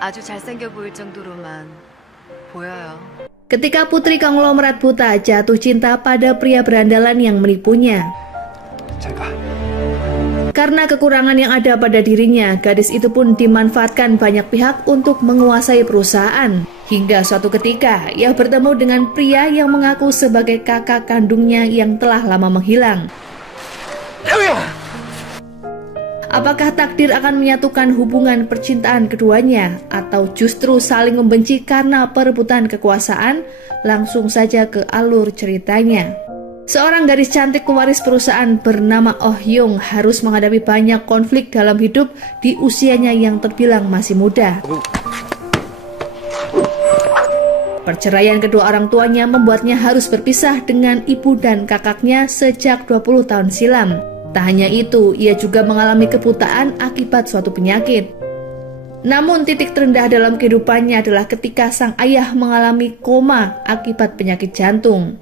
아주 잘생겨 보일 정도로만 보여요. Ketika putri konglomerat buta jatuh cinta pada pria berandalan yang menipunya. Karena kekurangan yang ada pada dirinya, gadis itu pun dimanfaatkan banyak pihak untuk menguasai perusahaan. Hingga suatu ketika, ia bertemu dengan pria yang mengaku sebagai kakak kandungnya yang telah lama menghilang. Apakah takdir akan menyatukan hubungan percintaan keduanya atau justru saling membenci karena perebutan kekuasaan? Langsung saja ke alur ceritanya. Seorang gadis cantik pewaris perusahaan bernama Oh Hyung harus menghadapi banyak konflik dalam hidup di usianya yang terbilang masih muda. Perceraian kedua orang tuanya membuatnya harus berpisah dengan ibu dan kakaknya sejak 20 tahun silam. Tak hanya itu, ia juga mengalami kebutaan akibat suatu penyakit. Namun titik terendah dalam kehidupannya adalah ketika sang ayah mengalami koma akibat penyakit jantung.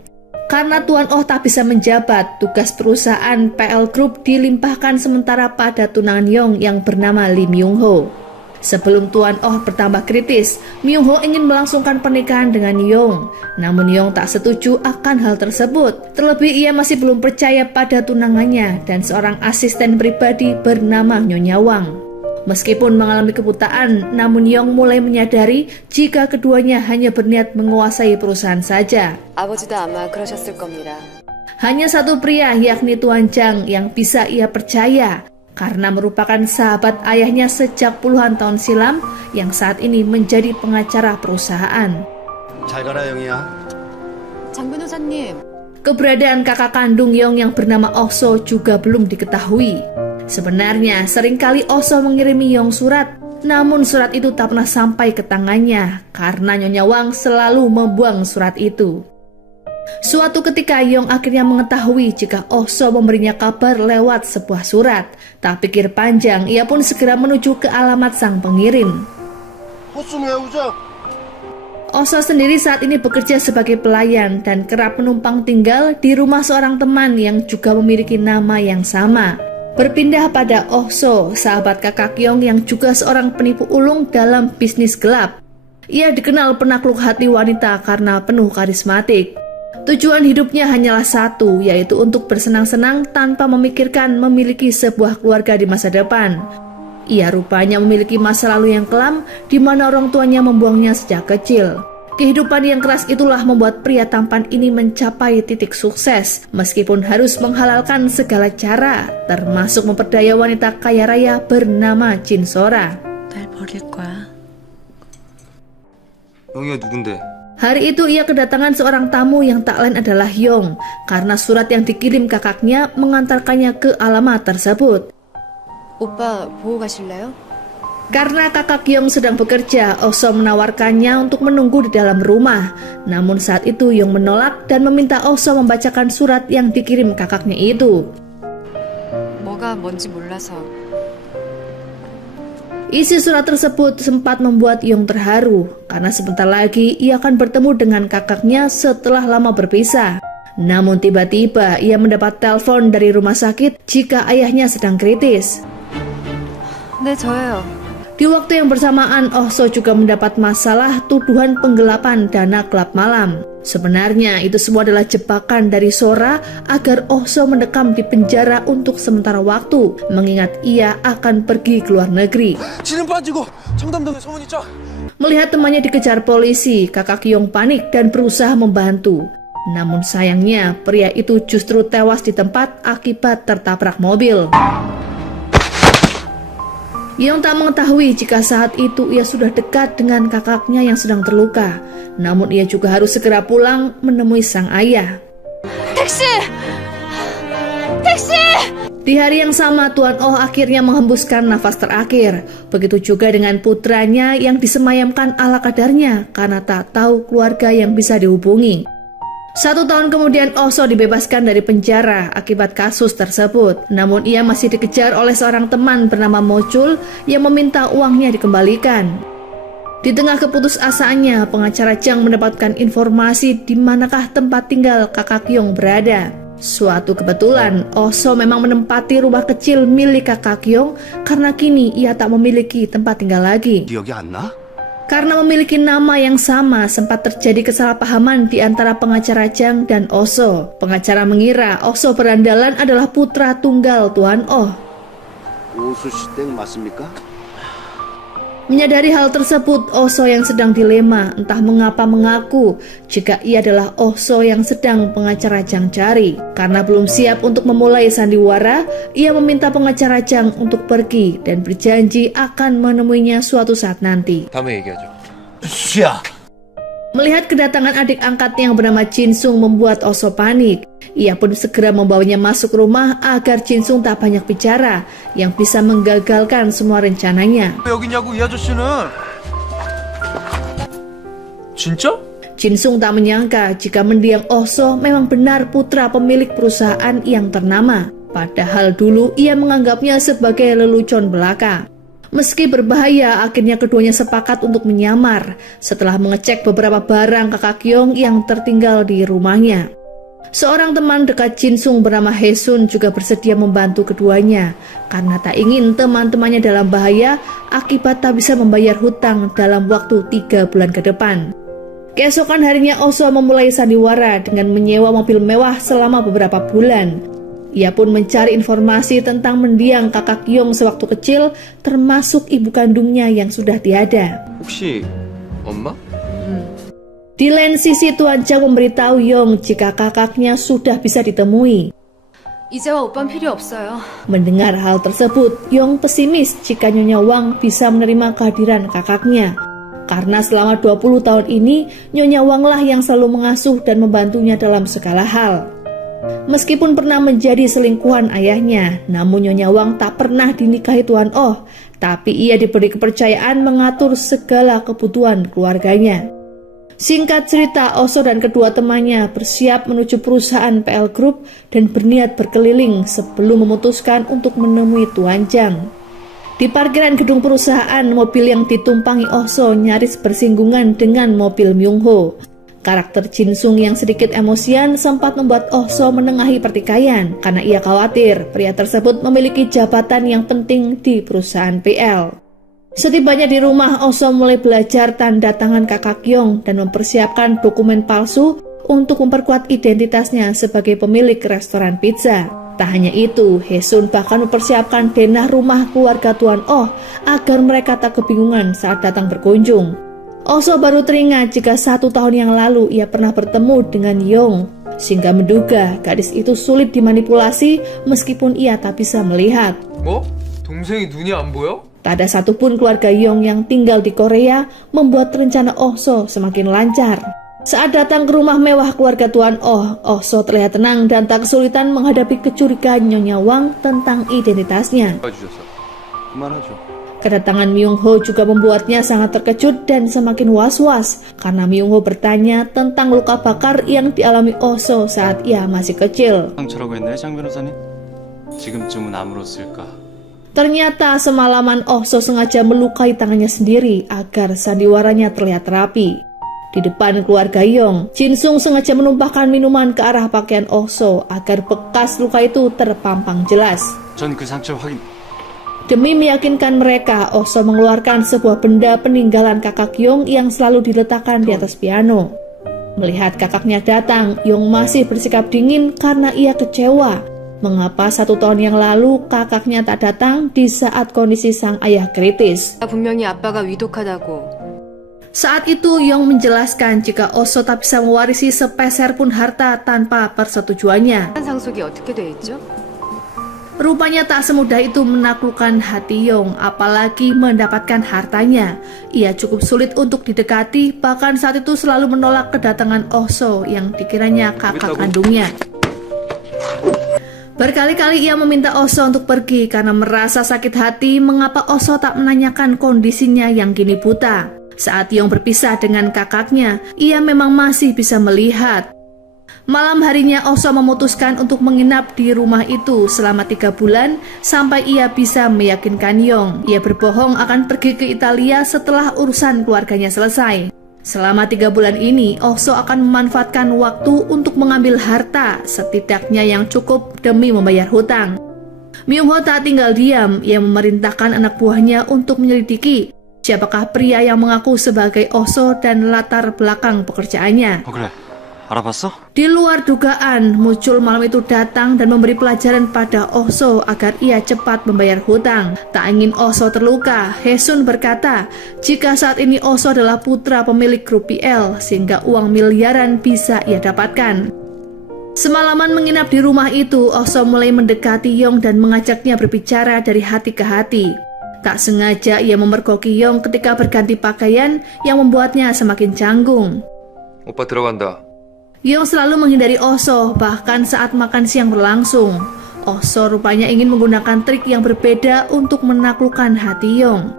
Karena Tuan Oh tak bisa menjabat, tugas perusahaan PL Group dilimpahkan sementara pada tunangan Yong yang bernama Lee Myung Ho. Sebelum Tuan Oh bertambah kritis, Myung Ho ingin melangsungkan pernikahan dengan Yong. Namun Yong tak setuju akan hal tersebut. Terlebih ia masih belum percaya pada tunangannya dan seorang asisten pribadi bernama Nyonya Wang. Meskipun mengalami kebutaan, namun Yong mulai menyadari jika keduanya hanya berniat menguasai perusahaan saja. 아버지도 아마 그러셨을 겁니다. Hanya satu pria, yakni Tuan Jang, yang bisa ia percaya karena merupakan sahabat ayahnya sejak puluhan tahun silam yang saat ini menjadi pengacara perusahaan. 잘 가라 영희야. 장 변호사님. Keberadaan kakak kandung Yong yang bernama Oh So juga belum diketahui. Sebenarnya seringkali Oh So mengirimi Yong surat, namun surat itu tak pernah sampai ke tangannya karena Nyonya Wang selalu membuang surat itu. Suatu ketika Yong akhirnya mengetahui jika Oh So memberinya kabar lewat sebuah surat. Tak pikir panjang, ia pun segera menuju ke alamat sang pengirim. Oh So sendiri saat ini bekerja sebagai pelayan dan kerap menumpang tinggal di rumah seorang teman yang juga memiliki nama yang sama. Berpindah pada Oh So, sahabat kakak Yong yang juga seorang penipu ulung dalam bisnis gelap. Ia dikenal penakluk hati wanita karena penuh karismatik. Tujuan hidupnya hanyalah satu, yaitu untuk bersenang-senang tanpa memikirkan memiliki sebuah keluarga di masa depan. Ia rupanya memiliki masa lalu yang kelam, di mana orang tuanya membuangnya sejak kecil. Kehidupan yang keras itulah membuat pria tampan ini mencapai titik sukses, meskipun harus menghalalkan segala cara, termasuk memperdaya wanita kaya raya bernama Jin Sora. 날 버릴 거야. 영희가 누군데? Hari itu ia kedatangan seorang tamu yang tak lain adalah Yong, karena surat yang dikirim kakaknya mengantarkannya ke alamat tersebut. 오빠 보고 가실래요? Karena kakak Yong sedang bekerja, Oh So menawarkannya untuk menunggu di dalam rumah. Namun saat itu Yong menolak dan meminta Oh So membacakan surat yang dikirim kakaknya itu. 뭐가 뭔지 몰라서. Isi surat tersebut sempat membuat Yong terharu, karena sebentar lagi ia akan bertemu dengan kakaknya setelah lama berpisah. Namun tiba-tiba ia mendapat telepon dari rumah sakit jika ayahnya sedang kritis. 네, 저예요. Di waktu yang bersamaan, Oh So juga mendapat masalah tuduhan penggelapan dana klub malam. Sebenarnya itu semua adalah jebakan dari Sora agar Oh So mendekam di penjara untuk sementara waktu, mengingat ia akan pergi ke luar negeri. Melihat temannya dikejar polisi, kakak Yong panik dan berusaha membantu. Namun sayangnya, pria itu justru tewas di tempat akibat tertabrak mobil. Yong tak mengetahui jika saat itu ia sudah dekat dengan kakaknya yang sedang terluka. Namun ia juga harus segera pulang menemui sang ayah. 택시! 택시! Di hari yang sama, Tuan Oh akhirnya menghembuskan nafas terakhir. Begitu juga dengan putranya yang disemayamkan ala kadarnya karena tak tahu keluarga yang bisa dihubungi. 1 tahun kemudian Oh So dibebaskan dari penjara akibat kasus tersebut. Namun ia masih dikejar oleh seorang teman bernama Mo Chul yang meminta uangnya dikembalikan. Di tengah keputusasaannya, pengacara Jang mendapatkan informasi di manakah tempat tinggal kakak Yong berada. Suatu kebetulan, Oh So memang menempati rumah kecil milik kakak Yong karena kini ia tak memiliki tempat tinggal lagi. 기억이 안 나? Karena memiliki nama yang sama, sempat terjadi kesalahpahaman di antara pengacara Jang dan Oso. Pengacara mengira Oso berandalan adalah putra tunggal Tuan Oh. 오수 씨댁 맞습니까? Menyadari hal tersebut, Oso yang sedang dilema entah mengapa mengaku jika ia adalah Oso yang sedang pengacara Jang cari. Karena belum siap untuk memulai sandiwara, ia meminta pengacara Jang untuk pergi dan berjanji akan menemuinya suatu saat nanti. 다음에 얘기하죠. 수야. Melihat kedatangan adik angkatnya yang bernama Jinsung membuat Oso panik. Ia pun segera membawanya masuk rumah agar Jinsung tak banyak bicara yang bisa menggagalkan semua rencananya. 왜 여기 있냐고 이 아저씨는? 진짜? Jinsung tak menyangka jika mendiang Oso memang benar putra pemilik perusahaan yang ternama. Padahal dulu ia menganggapnya sebagai lelucon belaka. Meski berbahaya, akhirnya keduanya sepakat untuk menyamar setelah mengecek beberapa barang kakak Kyong yang tertinggal di rumahnya. Seorang teman dekat Jinsung bernama Haesun juga bersedia membantu keduanya karena tak ingin teman-temannya dalam bahaya akibat tak bisa membayar hutang dalam waktu 3 bulan ke depan. Keesokan harinya Oso memulai sandiwara dengan menyewa mobil mewah selama beberapa bulan. Ia pun mencari informasi tentang mendiang kakak Kyong sewaktu kecil, termasuk ibu kandungnya yang sudah tiada. 혹시 엄마? Di lain sisi, Tuan Jang memberitahu Yong jika kakaknya sudah bisa ditemui. 이제와 오빤 필요 없어요. Mendengar hal tersebut, Yong pesimis jika Nyonya Wang bisa menerima kehadiran kakaknya. Karena selama 20 tahun ini, Nyonya Wang lah yang selalu mengasuh dan membantunya dalam segala hal. Meskipun pernah menjadi selingkuhan ayahnya, namun Nyonya Wang tak pernah dinikahi Tuan Oh, tapi ia diberi kepercayaan mengatur segala kebutuhan keluarganya. Singkat cerita, Oso dan kedua temannya bersiap menuju perusahaan PL Group dan berniat berkeliling sebelum memutuskan untuk menemui Tuan Jang. Di parkiran gedung perusahaan, mobil yang ditumpangi Oso nyaris bersinggungan dengan mobil Myung Ho. Karakter Jinsung yang sedikit emosian sempat membuat Oso menengahi pertikaian karena ia khawatir pria tersebut memiliki jabatan yang penting di perusahaan PL. Setibanya di rumah, Oso mulai belajar tanda tangan kakak Kyong dan mempersiapkan dokumen palsu untuk memperkuat identitasnya sebagai pemilik restoran pizza. Tak hanya itu, Haesun bahkan mempersiapkan denah rumah keluarga Tuan Oh agar mereka tak kebingungan saat datang berkunjung. Oso baru teringat jika 1 tahun yang lalu ia pernah bertemu dengan Yong, sehingga menduga gadis itu sulit dimanipulasi meskipun ia tak bisa melihat. 뭐? 동생이 눈이 안 보여? Tak ada satupun keluarga Yong yang tinggal di Korea membuat rencana Oso semakin lancar. Saat datang ke rumah mewah keluarga Tuan Oh, Oso terlihat tenang dan tak kesulitan menghadapi kecurigaan Nyonya Wang tentang identitasnya. 봐주셨어. 그만하죠. Kedatangan Myung Ho juga membuatnya sangat terkejut dan semakin was-was karena Myung Ho bertanya tentang luka bakar yang dialami Oso saat ia masih kecil. 상처라고 했나요, 장 변호사님? 지금쯤은 아물었을까? Ternyata semalaman Oso sengaja melukai tangannya sendiri agar sandiwaranya terlihat rapi. Di depan keluarga Yong, Jinsung sengaja menumpahkan minuman ke arah pakaian Oso agar bekas luka itu terpampang jelas. 전 그 상처 확인. Demi meyakinkan mereka, Oso mengeluarkan sebuah benda peninggalan kakak Yong yang selalu diletakkan di atas piano. Melihat kakaknya datang, Yong masih bersikap dingin karena ia kecewa. Mengapa 1 tahun yang lalu kakaknya tak datang di saat kondisi sang ayah kritis? 분명히 아빠가 위독하다고. Saat itu Yong menjelaskan jika Oso tak bisa mewarisi sepeser pun harta tanpa persetujuannya. 상속이 어떻게 돼 있죠? Rupanya tak semudah itu menaklukkan hati Yong, apalagi mendapatkan hartanya. Ia cukup sulit untuk didekati, bahkan saat itu selalu menolak kedatangan Oso yang dikiranya kakak kandungnya. Berkali-kali ia meminta Oso untuk pergi karena merasa sakit hati mengapa Oso tak menanyakan kondisinya yang kini buta. Saat Yong berpisah dengan kakaknya, ia memang masih bisa melihat. Malam harinya Oso memutuskan untuk menginap di rumah itu selama 3 bulan sampai ia bisa meyakinkan Yong. Ia berbohong akan pergi ke Italia setelah urusan keluarganya selesai. Selama 3 bulan ini, Oso akan memanfaatkan waktu untuk mengambil harta, setidaknya yang cukup demi membayar hutang. Myung Ho tak tinggal diam, ia memerintahkan anak buahnya untuk menyelidiki siapakah pria yang mengaku sebagai Oso dan latar belakang pekerjaannya. 그래. 알아봤어? Di luar dugaan, Mucul malam itu datang dan memberi pelajaran pada Oso agar ia cepat membayar hutang. Tak ingin Oso terluka, Hesun berkata, jika saat ini Oso adalah putra pemilik grup PL, sehingga uang miliaran bisa ia dapatkan. Semalaman menginap di rumah itu, Oso mulai mendekati Yong dan mengajaknya berbicara dari hati ke hati. Tak sengaja ia memergoki Yong ketika berganti pakaian yang membuatnya semakin canggung. 오빠 들어간다. Yong selalu menghindari Oso, bahkan saat makan siang berlangsung. Oso rupanya ingin menggunakan trik yang berbeda untuk menaklukkan hati Yong.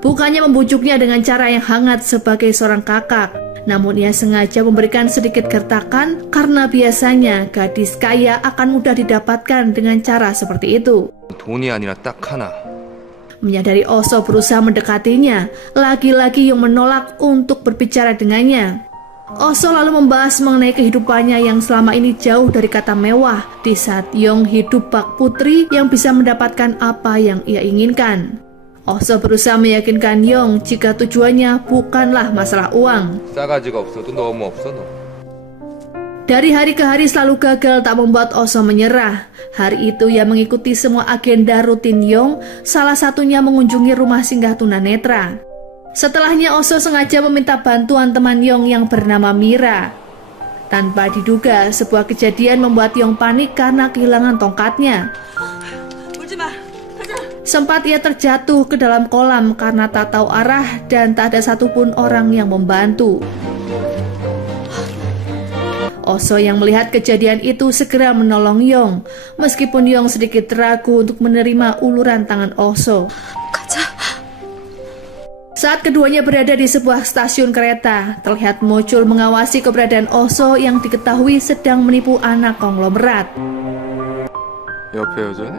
Bukannya membujuknya dengan cara yang hangat sebagai seorang kakak, namun ia sengaja memberikan sedikit gertakan karena biasanya gadis kaya akan mudah didapatkan dengan cara seperti itu. 돈이 아니라 딱 하나. Menyadari Oso berusaha mendekatinya, lagi-lagi Yong menolak untuk berbicara dengannya. Oso lalu membahas mengenai kehidupannya yang selama ini jauh dari kata mewah, di saat Yong hidup bak putri yang bisa mendapatkan apa yang ia inginkan. Oso berusaha meyakinkan Yong jika tujuannya bukanlah masalah uang. 싸가지가 없어도 너무 없어 너. Dari hari ke hari selalu gagal tak membuat Oso menyerah. Hari itu ia mengikuti semua agenda rutin Yong, salah satunya mengunjungi rumah singgah tunanetra. Setelahnya Oso sengaja meminta bantuan teman Yong yang bernama Mira. Tanpa diduga, sebuah kejadian membuat Yong panik karena kehilangan tongkatnya. Sempat ia terjatuh ke dalam kolam karena tak tahu arah dan tak ada satupun orang yang membantu. Oso yang melihat kejadian itu segera menolong Yong, meskipun Yong sedikit ragu untuk menerima uluran tangan Oso. Saat keduanya berada di sebuah stasiun kereta, terlihat Mucul mengawasi keberadaan Oso yang diketahui sedang menipu anak konglomerat. 옆에 여자네?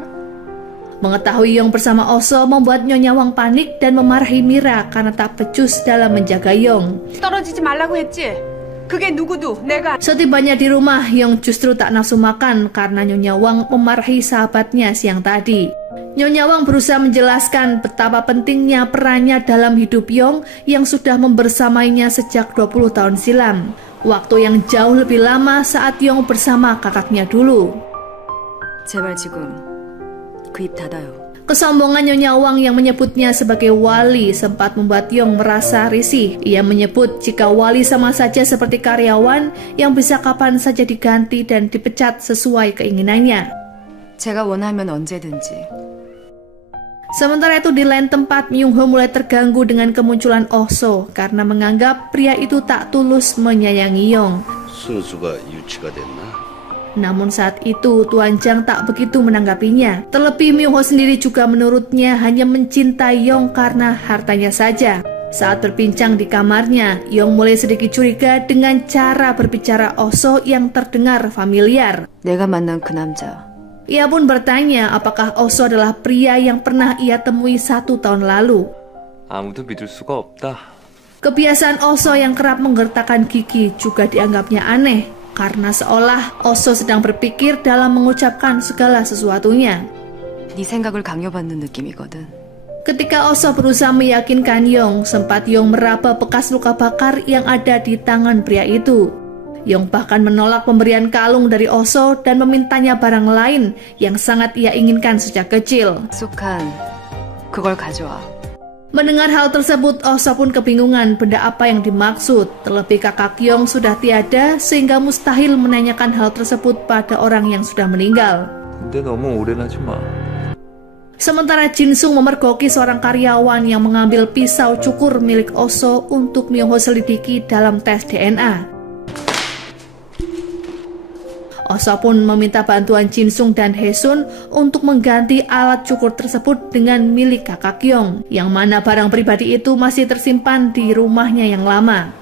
Mengetahui Yong bersama Oso membuat Nyonya Wang panik dan memarahi Mira karena tak becus dalam menjaga Yong. 떨어지지 말라고 했지. 그게 누구도 내가. Setibanya di rumah, Yong justru tak nafsu makan karena Nyonya Wang memarahi sahabatnya siang tadi. Nyonya Wang berusaha menjelaskan betapa pentingnya perannya dalam hidup Yong yang sudah membersamainya sejak 20 tahun silam. Waktu yang jauh lebih lama saat Yong bersama kakaknya dulu. 제발 지금 그 입 닫아요. Kesombongan Nyonya Wang yang menyebutnya sebagai wali sempat membuat Yong merasa risih. Ia menyebut jika wali sama saja seperti karyawan yang bisa kapan saja diganti dan dipecat sesuai keinginannya. 제가 원하면 언제든지. Sementara itu di lain tempat, Myung Ho mulai terganggu dengan kemunculan Oso karena menganggap pria itu tak tulus menyayangi Yong. 순수가 유치가 됐나? Namun saat itu Tuan Jang tak begitu menanggapinya. Terlebih Myung Ho sendiri juga menurutnya hanya mencintai Yong karena hartanya saja. Saat berbincang di kamarnya, Yong mulai sedikit curiga dengan cara berbicara Oso yang terdengar familiar. 내가 만난 그 남자. Ia pun bertanya apakah Oso adalah pria yang pernah ia temui 1 tahun lalu. 아무도 믿을 수가 없다. Kebiasaan Oso yang kerap menggertakkan gigi juga dianggapnya aneh, karena seolah Oso sedang berpikir dalam mengucapkan segala sesuatunya. 네 생각을 강요받는 느낌이거든. Ketika Oso berusaha meyakinkan Yong, sempat Yong meraba bekas luka bakar yang ada di tangan pria itu. Yong bahkan menolak pemberian kalung dari Oso dan memintanya barang lain yang sangat ia inginkan sejak kecil. 익숙한 그걸 가져와. Mendengar hal tersebut, Oso pun kebingungan benda apa yang dimaksud. Terlebih kakak Yong sudah tiada sehingga mustahil menanyakan hal tersebut pada orang yang sudah meninggal. 근데 너무 오래나지 마. Sementara Jin Sung memergoki seorang karyawan yang mengambil pisau cukur milik Oso untuk Myung Ho selidiki dalam tes DNA. Oso pun meminta bantuan Jin Sung dan Hesun untuk mengganti alat cukur tersebut dengan milik kakak Yong, yang mana barang pribadi itu masih tersimpan di rumahnya yang lama.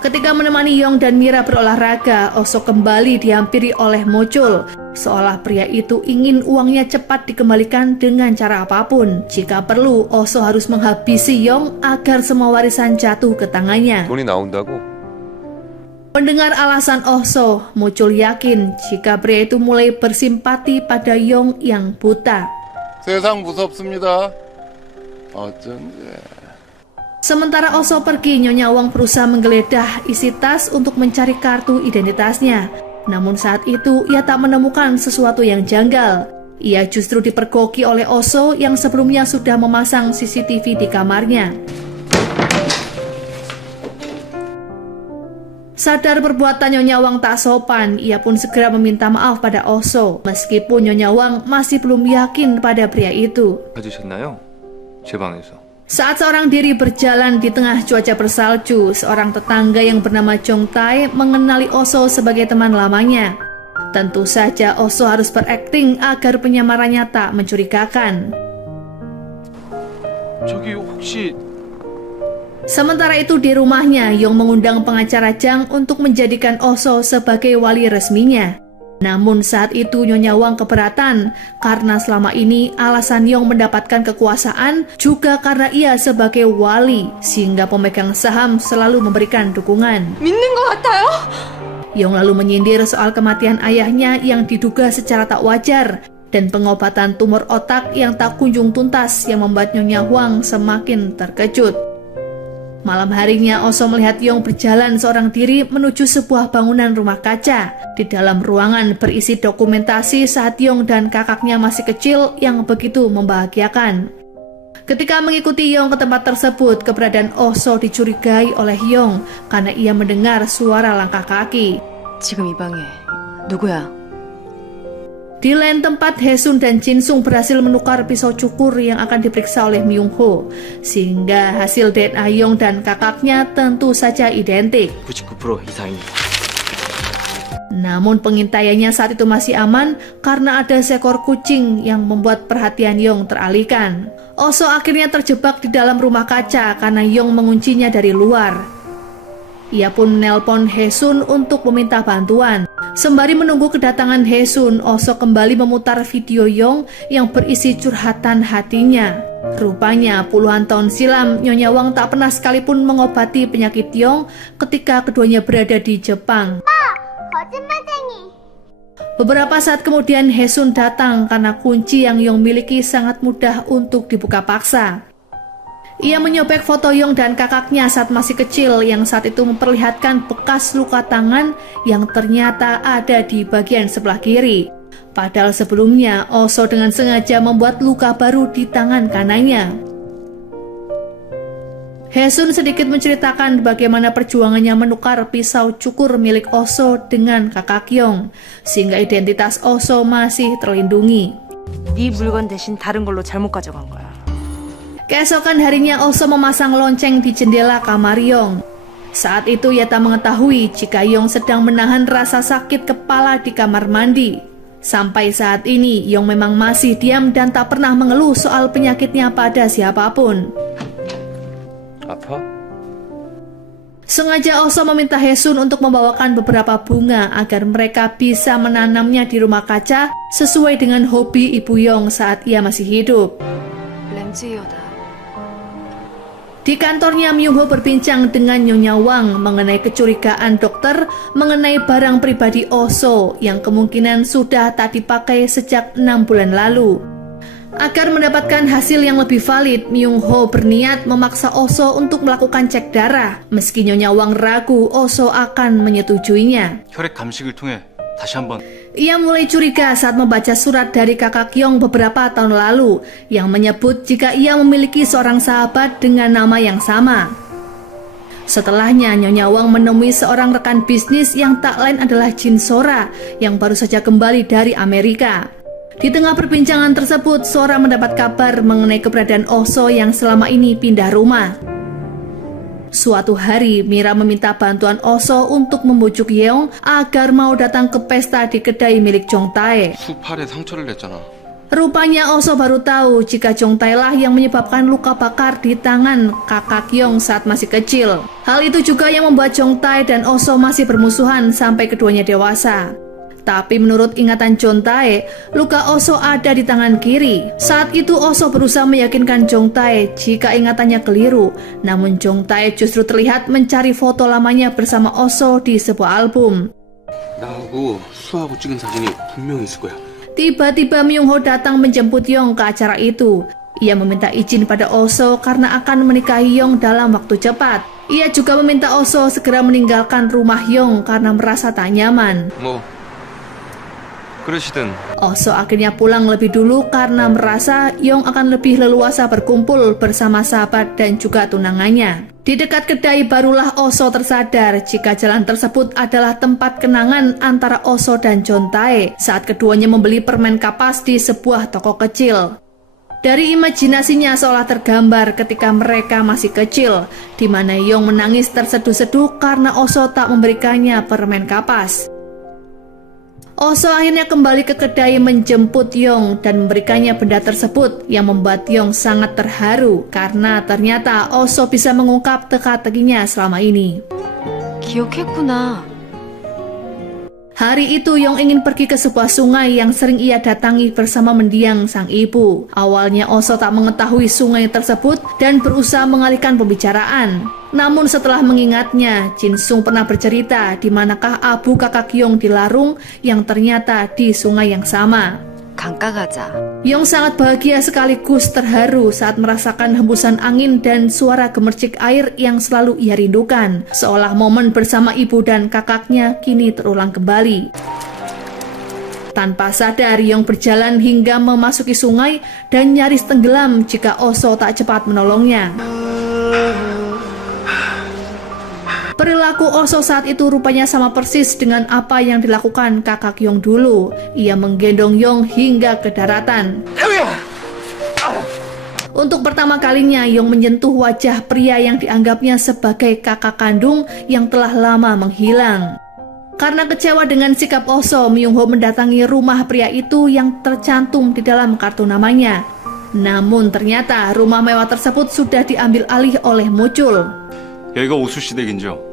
Ketika menemani Yong dan Mira berolahraga, Oso kembali dihampiri oleh Mucul, seolah pria itu ingin uangnya cepat dikembalikan dengan cara apapun. Jika perlu, Oso harus menghabisi Yong agar semua warisan jatuh ke tangannya. 돈이 나온다고? Mendengar alasan Oso, Mucul yakin jika pria itu mulai bersimpati pada Yong yang buta. 세상 무섭습니다. 어쩐지. Sementara Oso pergi, Nyonya Wang berusaha menggeledah isi tas untuk mencari kartu identitasnya. Namun saat itu ia tak menemukan sesuatu yang janggal. Ia justru dipergoki oleh Oso yang sebelumnya sudah memasang CCTV di kamarnya. Sadar perbuatan Nyonya Wang tak sopan, ia pun segera meminta maaf pada Oso. Meskipun Nyonya Wang masih belum yakin pada pria itu. 찾으셨나요? 제 방에서. Saat seorang diri berjalan di tengah cuaca bersalju, seorang tetangga yang bernama Jong Tae mengenali Oso sebagai teman lamanya. Tentu saja Oso harus berakting agar penyamarannya tak mencurigakan. 저기 혹시 Sementara itu di rumahnya, Yong mengundang pengacara Jang untuk menjadikan Oso sebagai wali resminya. Namun saat itu Nyonya Wang keberatan karena selama ini alasan Yong mendapatkan kekuasaan juga karena ia sebagai wali, sehingga pemegang saham selalu memberikan dukungan. 믿는 것 같아요? Yong lalu menyindir soal kematian ayahnya yang diduga secara tak wajar dan pengobatan tumor otak yang tak kunjung tuntas yang membuat Nyonya Wang semakin terkejut. Malam harinya, Oso melihat Yong berjalan seorang diri menuju sebuah bangunan rumah kaca. Di dalam ruangan berisi dokumentasi saat Yong dan kakaknya masih kecil yang begitu membahagiakan. Ketika mengikuti Yong ke tempat tersebut, keberadaan Oso dicurigai oleh Yong karena ia mendengar suara langkah kaki. 지금 이 방에 누구야? Di lain tempat, Haesun dan Jinsung berhasil menukar pisau cukur yang akan diperiksa oleh Myung Ho, sehingga hasil DNA Yong dan kakaknya tentu saja identik. 99% 이상입니다. Namun pengintaiannya saat itu masih aman karena ada seekor kucing yang membuat perhatian Yong teralihkan. Oso akhirnya terjebak di dalam rumah kaca karena Yong menguncinya dari luar. Ia pun menelpon Haesun untuk meminta bantuan. Sembari menunggu kedatangan Haesun, Oso kembali memutar video Yong yang berisi curhatan hatinya. Rupanya puluhan tahun silam, Nyonya Wang tak pernah sekalipun mengobati penyakit Yong ketika keduanya berada di Jepang. Beberapa saat kemudian Haesun datang karena kunci yang Yong miliki sangat mudah untuk dibuka paksa. Ia menyobek foto Yong dan kakaknya saat masih kecil yang saat itu memperlihatkan bekas luka tangan yang ternyata ada di bagian sebelah kiri. Padahal sebelumnya Oso dengan sengaja membuat luka baru di tangan kanannya. Haesun sedikit menceritakan bagaimana perjuangannya menukar pisau cukur milik Oso dengan kakak Yong, sehingga identitas Oso masih terlindungi. 네 물건 대신 다른 걸로 잘못 가져간 거야. Keesokan harinya Oso memasang lonceng di jendela kamar Yong. Saat itu ia tak mengetahui jika Yong sedang menahan rasa sakit kepala di kamar mandi. Sampai saat ini Yong memang masih diam dan tak pernah mengeluh soal penyakitnya pada siapapun. 아파? Sengaja Oso meminta Haesun untuk membawakan beberapa bunga agar mereka bisa menanamnya di rumah kaca sesuai dengan hobi ibu Yong saat ia masih hidup. 렌즈이어다. Di kantornya, Myung Ho berbincang dengan Nyonya Wang mengenai kecurigaan dokter mengenai barang pribadi Oso yang kemungkinan sudah tak dipakai sejak 6 bulan lalu. Agar mendapatkan hasil yang lebih valid, Myung Ho berniat memaksa Oso untuk melakukan cek darah. Meski Nyonya Wang ragu, Oso akan menyetujuinya. 혈액 감식을 통해 다시 한번 Ia mulai curiga saat membaca surat dari kakak Yong beberapa tahun lalu yang menyebut jika ia memiliki seorang sahabat dengan nama yang sama. Setelahnya, Nyonya Wang menemui seorang rekan bisnis yang tak lain adalah Jin Sora yang baru saja kembali dari Amerika. Di tengah perbincangan tersebut, Sora mendapat kabar mengenai keberadaan Oso yang selama ini pindah rumah. Suatu hari, Mira meminta bantuan Oso untuk membujuk Yeong agar mau datang ke pesta di kedai milik Jong Tae. 수팔에 상처를 냈잖아. Rupanya Oso baru tahu jika Jong Tae lah yang menyebabkan luka bakar di tangan kakak Yeong saat masih kecil. Hal itu juga yang membuat Jong Tae dan Oso masih bermusuhan sampai keduanya dewasa. Tapi menurut ingatan Jong Tae, luka Oso ada di tangan kiri. Saat itu Oso berusaha meyakinkan Jong Tae jika ingatannya keliru. Namun Jong Tae justru terlihat mencari foto lamanya bersama Oso di sebuah album. 나하고 수하고 찍은 사진이 분명히 있을 거야. Tiba-tiba Myung Ho datang menjemput Yong ke acara itu. Ia meminta izin pada Oso karena akan menikahi Yong dalam waktu cepat. Ia juga meminta Oso segera meninggalkan rumah Yong karena merasa tak nyaman. 뭐 그러시든. Oso akhirnya pulang lebih dulu karena merasa Yong akan lebih leluasa berkumpul bersama sahabat dan juga tunangannya. Di dekat kedai barulah Oso tersadar jika jalan tersebut adalah tempat kenangan antara Oso dan John Tae saat keduanya membeli permen kapas di sebuah toko kecil. Dari imajinasinya seolah tergambar ketika mereka masih kecil, di mana Yong menangis terseduh-seduh karena Oso tak memberikannya permen kapas. Oso akhirnya kembali ke kedai menjemput Yong dan memberikannya benda tersebut yang membuat Yong sangat terharu karena ternyata Oso bisa mengungkap teka-tekinya selama ini. 기억했구나. Hari itu Yong ingin pergi ke sebuah sungai yang sering ia datangi bersama mendiang sang ibu. Awalnya Oso tak mengetahui sungai tersebut dan berusaha mengalihkan pembicaraan. Namun setelah mengingatnya, Jin Sung pernah bercerita di manakah abu kakak Yong dilarung yang ternyata di sungai yang sama. 강가 가자. Yong sangat bahagia sekaligus terharu saat merasakan hembusan angin dan suara gemercik air yang selalu ia rindukan. Seolah momen bersama ibu dan kakaknya kini terulang kembali. Tanpa sadar, Yong berjalan hingga memasuki sungai dan nyaris tenggelam jika Oso tak cepat menolongnya. Perilaku Oso saat itu rupanya sama persis dengan apa yang dilakukan kakak Yong dulu. Ia menggendong Yong hingga ke daratan. Untuk pertama kalinya, Yong menyentuh wajah pria yang dianggapnya sebagai kakak kandung yang telah lama menghilang. Karena kecewa dengan sikap Oso, Myung Ho mendatangi rumah pria itu yang tercantum di dalam kartu namanya. Namun ternyata rumah mewah tersebut sudah diambil alih oleh Mucul. 여기가 오수시댁인죠.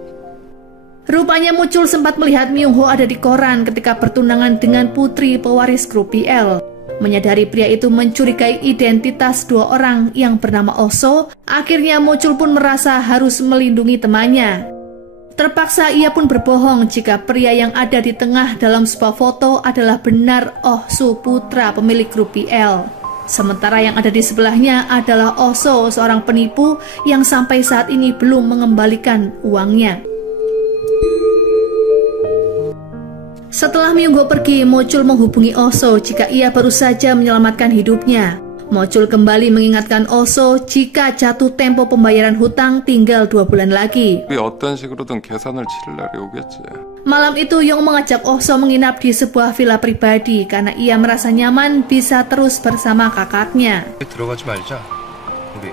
Rupanya Mucul sempat melihat Myung Ho ada di koran ketika bertunangan dengan putri pewaris grup PL. Menyadari pria itu mencurigai identitas dua orang yang bernama Oso, akhirnya Mucul pun merasa harus melindungi temannya. Terpaksa ia pun berbohong jika pria yang ada di tengah dalam sebuah foto adalah benar Oh Su, putra pemilik grup PL. Sementara yang ada di sebelahnya adalah Oso, seorang penipu yang sampai saat ini belum mengembalikan uangnya. Setelah Myung Ho pergi, Mucul menghubungi Oso jika ia baru saja menyelamatkan hidupnya. Mucul kembali mengingatkan Oso jika jatuh tempo pembayaran hutang tinggal 2 bulan lagi. 어떤 식으로든 계산을 치를 날이 오겠지. Malam itu Yong mengajak Oso menginap di sebuah villa pribadi karena ia merasa nyaman bisa terus bersama kakaknya. 들어가지 말자. 우리.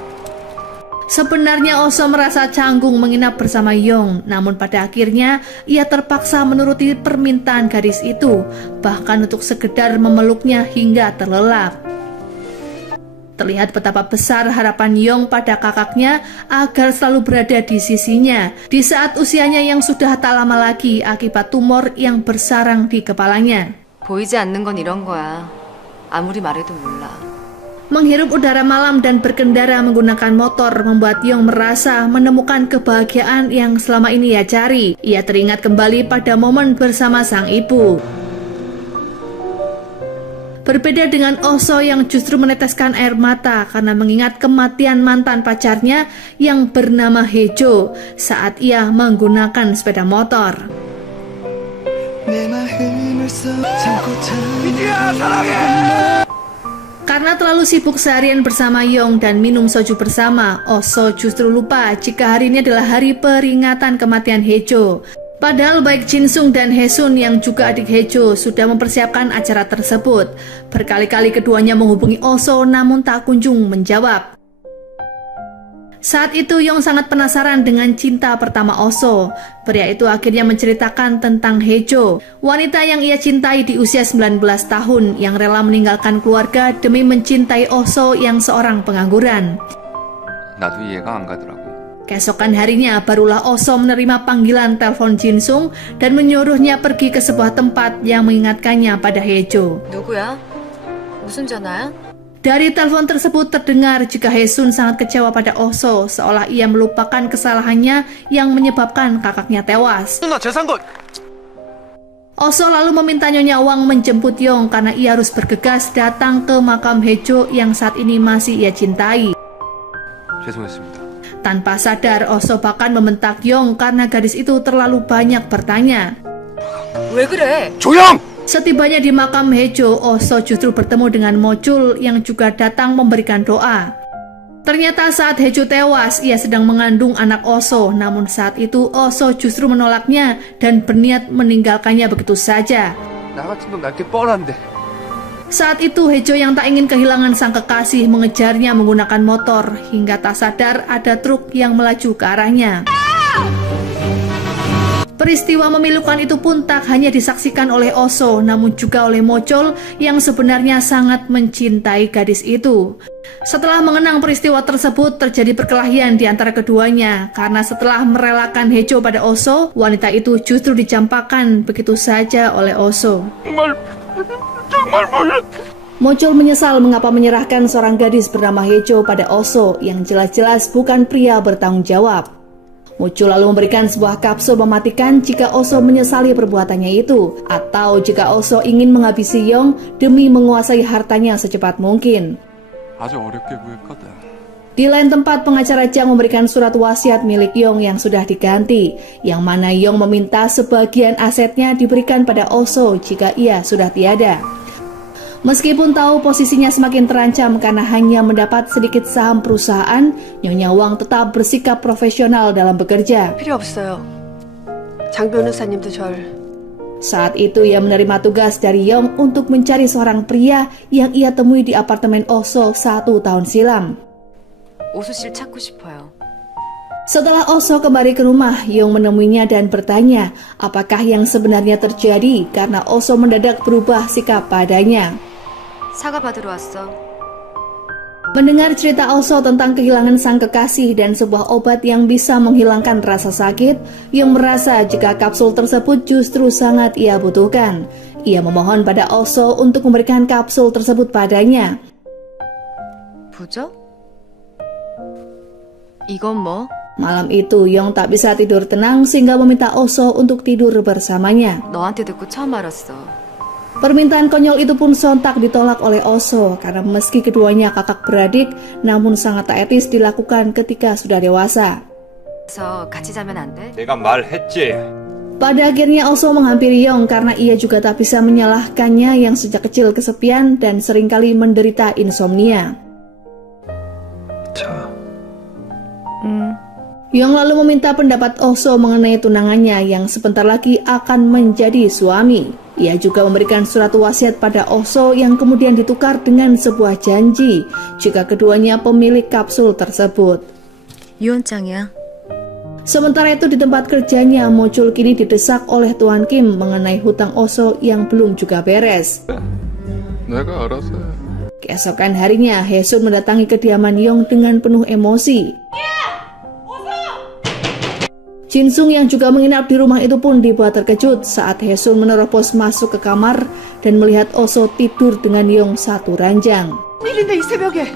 Sebenarnya Oso merasa canggung menginap bersama Yong, namun pada akhirnya ia terpaksa menuruti permintaan gadis itu, bahkan untuk sekedar memeluknya hingga terlelap. Terlihat betapa besar harapan Yong pada kakaknya agar selalu berada di sisinya di saat usianya yang sudah tak lama lagi akibat tumor yang bersarang di kepalanya. 보이지 않는 건 이런 거야. 아무리 말해도 몰라. Menghirup udara malam dan berkendara menggunakan motor membuat Yong merasa menemukan kebahagiaan yang selama ini ia cari. Ia teringat kembali pada momen bersama sang ibu. Berbeda dengan Oso yang justru meneteskan air mata karena mengingat kematian mantan pacarnya yang bernama Hejo saat ia menggunakan sepeda motor. Karena terlalu sibuk seharian bersama Yong dan minum soju bersama, Oso justru lupa jika hari ini adalah hari peringatan kematian Hejo. Padahal baik Jin Sung dan Haesun yang juga adik Hejo sudah mempersiapkan acara tersebut. Berkali-kali keduanya menghubungi Oso namun tak kunjung menjawab. Saat itu Yong sangat penasaran dengan cinta pertama Oso. Pria itu akhirnya menceritakan tentang Hejo, wanita yang ia cintai di usia 19 tahun yang rela meninggalkan keluarga demi mencintai Oso yang seorang pengangguran. 나도 이해가 안 가더라고. Keesokan harinya barulah Oso menerima panggilan telepon Jin Sung dan menyuruhnya pergi ke sebuah tempat yang mengingatkannya pada Hejo. 누구야? 무슨 전화야? Dari telepon tersebut terdengar jika Haesun sangat kecewa pada Oso, seolah ia melupakan kesalahannya yang menyebabkan kakaknya tewas. 누나 재산 거 Oso lalu meminta Nyonya Wang menjemput Yong karena ia harus bergegas datang ke makam Hejo yang saat ini masih ia cintai. 죄송했습니다. Tanpa sadar, Oso bahkan membentak Yong karena gadis itu terlalu banyak bertanya. 왜 그래? 조용! Setibanya di makam Hejo, Oso justru bertemu dengan Mochul yang juga datang memberikan doa. Ternyata saat Hejo tewas, ia sedang mengandung anak Oso, namun saat itu Oso justru menolaknya dan berniat meninggalkannya begitu saja. 나 같은 놈 낳기 뻔한데. Saat itu Hejo yang tak ingin kehilangan sang kekasih mengejarnya menggunakan motor hingga tak sadar ada truk yang melaju ke arahnya. Peristiwa memilukan itu pun tak hanya disaksikan oleh Oso, namun juga oleh Mochul yang sebenarnya sangat mencintai gadis itu. Setelah mengenang peristiwa tersebut, terjadi perkelahian di antara keduanya karena setelah merelakan Hejo pada Oso, wanita itu justru dicampakkan begitu saja oleh Oso. Mochul menyesal mengapa menyerahkan seorang gadis bernama Hejo pada Oso yang jelas-jelas bukan pria bertanggung jawab. Mochul lalu memberikan sebuah kapsul mematikan jika Oso menyesali perbuatannya itu, atau jika Oso ingin menghabisi Yong demi menguasai hartanya secepat mungkin. 아주 어렵게 구했거든. Di lain tempat, pengacara Jang memberikan surat wasiat milik Yong yang sudah diganti, yang mana Yong meminta sebagian asetnya diberikan pada Oso jika ia sudah tiada. Meskipun tahu posisinya semakin terancam karena hanya mendapat sedikit saham perusahaan, Nyonya Wang tetap bersikap profesional dalam bekerja. 필요 없어요. 장 변호사님도 절 Saat itu ia menerima tugas dari Yong untuk mencari seorang pria yang ia temui di apartemen Oso 1 tahun silam. 오수 씨를 찾고 싶어요. Setelah Oso kembali ke rumah, Yong menemuinya dan bertanya apakah yang sebenarnya terjadi karena Oso mendadak berubah sikap padanya. 사과 받으러 왔어. Mendengar cerita Oso tentang kehilangan sang kekasih dan sebuah obat yang bisa menghilangkan rasa sakit, Yong merasa jika kapsul tersebut justru sangat ia butuhkan. Ia memohon pada Oso untuk memberikan kapsul tersebut padanya. 보죠? 이건 뭐? Malam itu, Yong tak bisa tidur tenang sehingga meminta Oso untuk tidur bersamanya. 너한테 듣고 처음 알았어. Permintaan konyol itu pun sontak ditolak oleh Oso karena meski keduanya kakak beradik, namun sangat tak etis dilakukan ketika sudah dewasa. 그래서 같이 자면 안 돼? 내가 말했지. Pada akhirnya Oso menghampiri Yong karena ia juga tak bisa menyalahkannya yang sejak kecil kesepian dan seringkali menderita insomnia. 자, Yong lalu meminta pendapat Oso mengenai tunangannya yang sebentar lagi akan menjadi suami. Ia juga memberikan surat wasiat pada Oso yang kemudian ditukar dengan sebuah janji jika keduanya pemilik kapsul tersebut. 유언장이야. Sementara itu di tempat kerjanya, Mochul kini didesak oleh Tuan Kim mengenai hutang Oso yang belum juga beres. 내가 알아서 해. Keesokan harinya, Haesun mendatangi kediaman Yong dengan penuh emosi. Jinsung yang juga menginap di rumah itu pun dibuat terkejut saat Haesun menerobos masuk ke kamar dan melihat Oso tidur dengan Yong satu ranjang. 일인데 이 새벽에.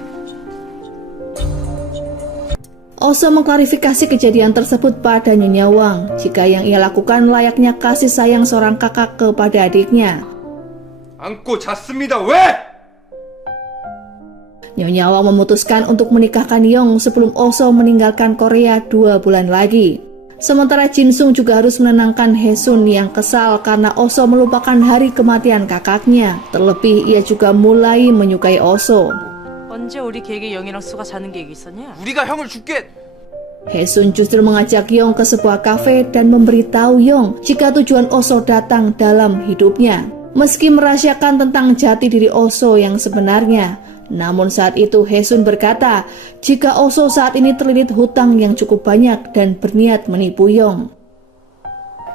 Oso mengklarifikasi kejadian tersebut pada Nyonya Wang jika yang ia lakukan layaknya kasih sayang seorang kakak kepada adiknya. 안고 잤습니다. 왜? Nyonya Wang memutuskan untuk menikahkan Yong sebelum Oso meninggalkan Korea 2 bulan lagi. Sementara Jinsung juga harus menenangkan Haesun yang kesal karena Oso melupakan hari kematian kakaknya. Terlebih ia juga mulai menyukai Oso. 언제 우리 계획에 영이랑 수가 자는 계획이 있었냐? 우리가 형을 줄게. Haesun justru mengajak Yong ke sebuah kafe dan memberitahu Yong jika tujuan Oso datang dalam hidupnya. Meski merahasiakan tentang jati diri Oso yang sebenarnya, namun saat itu Haesun berkata jika Oso saat ini terlilit hutang yang cukup banyak dan berniat menipu Yong.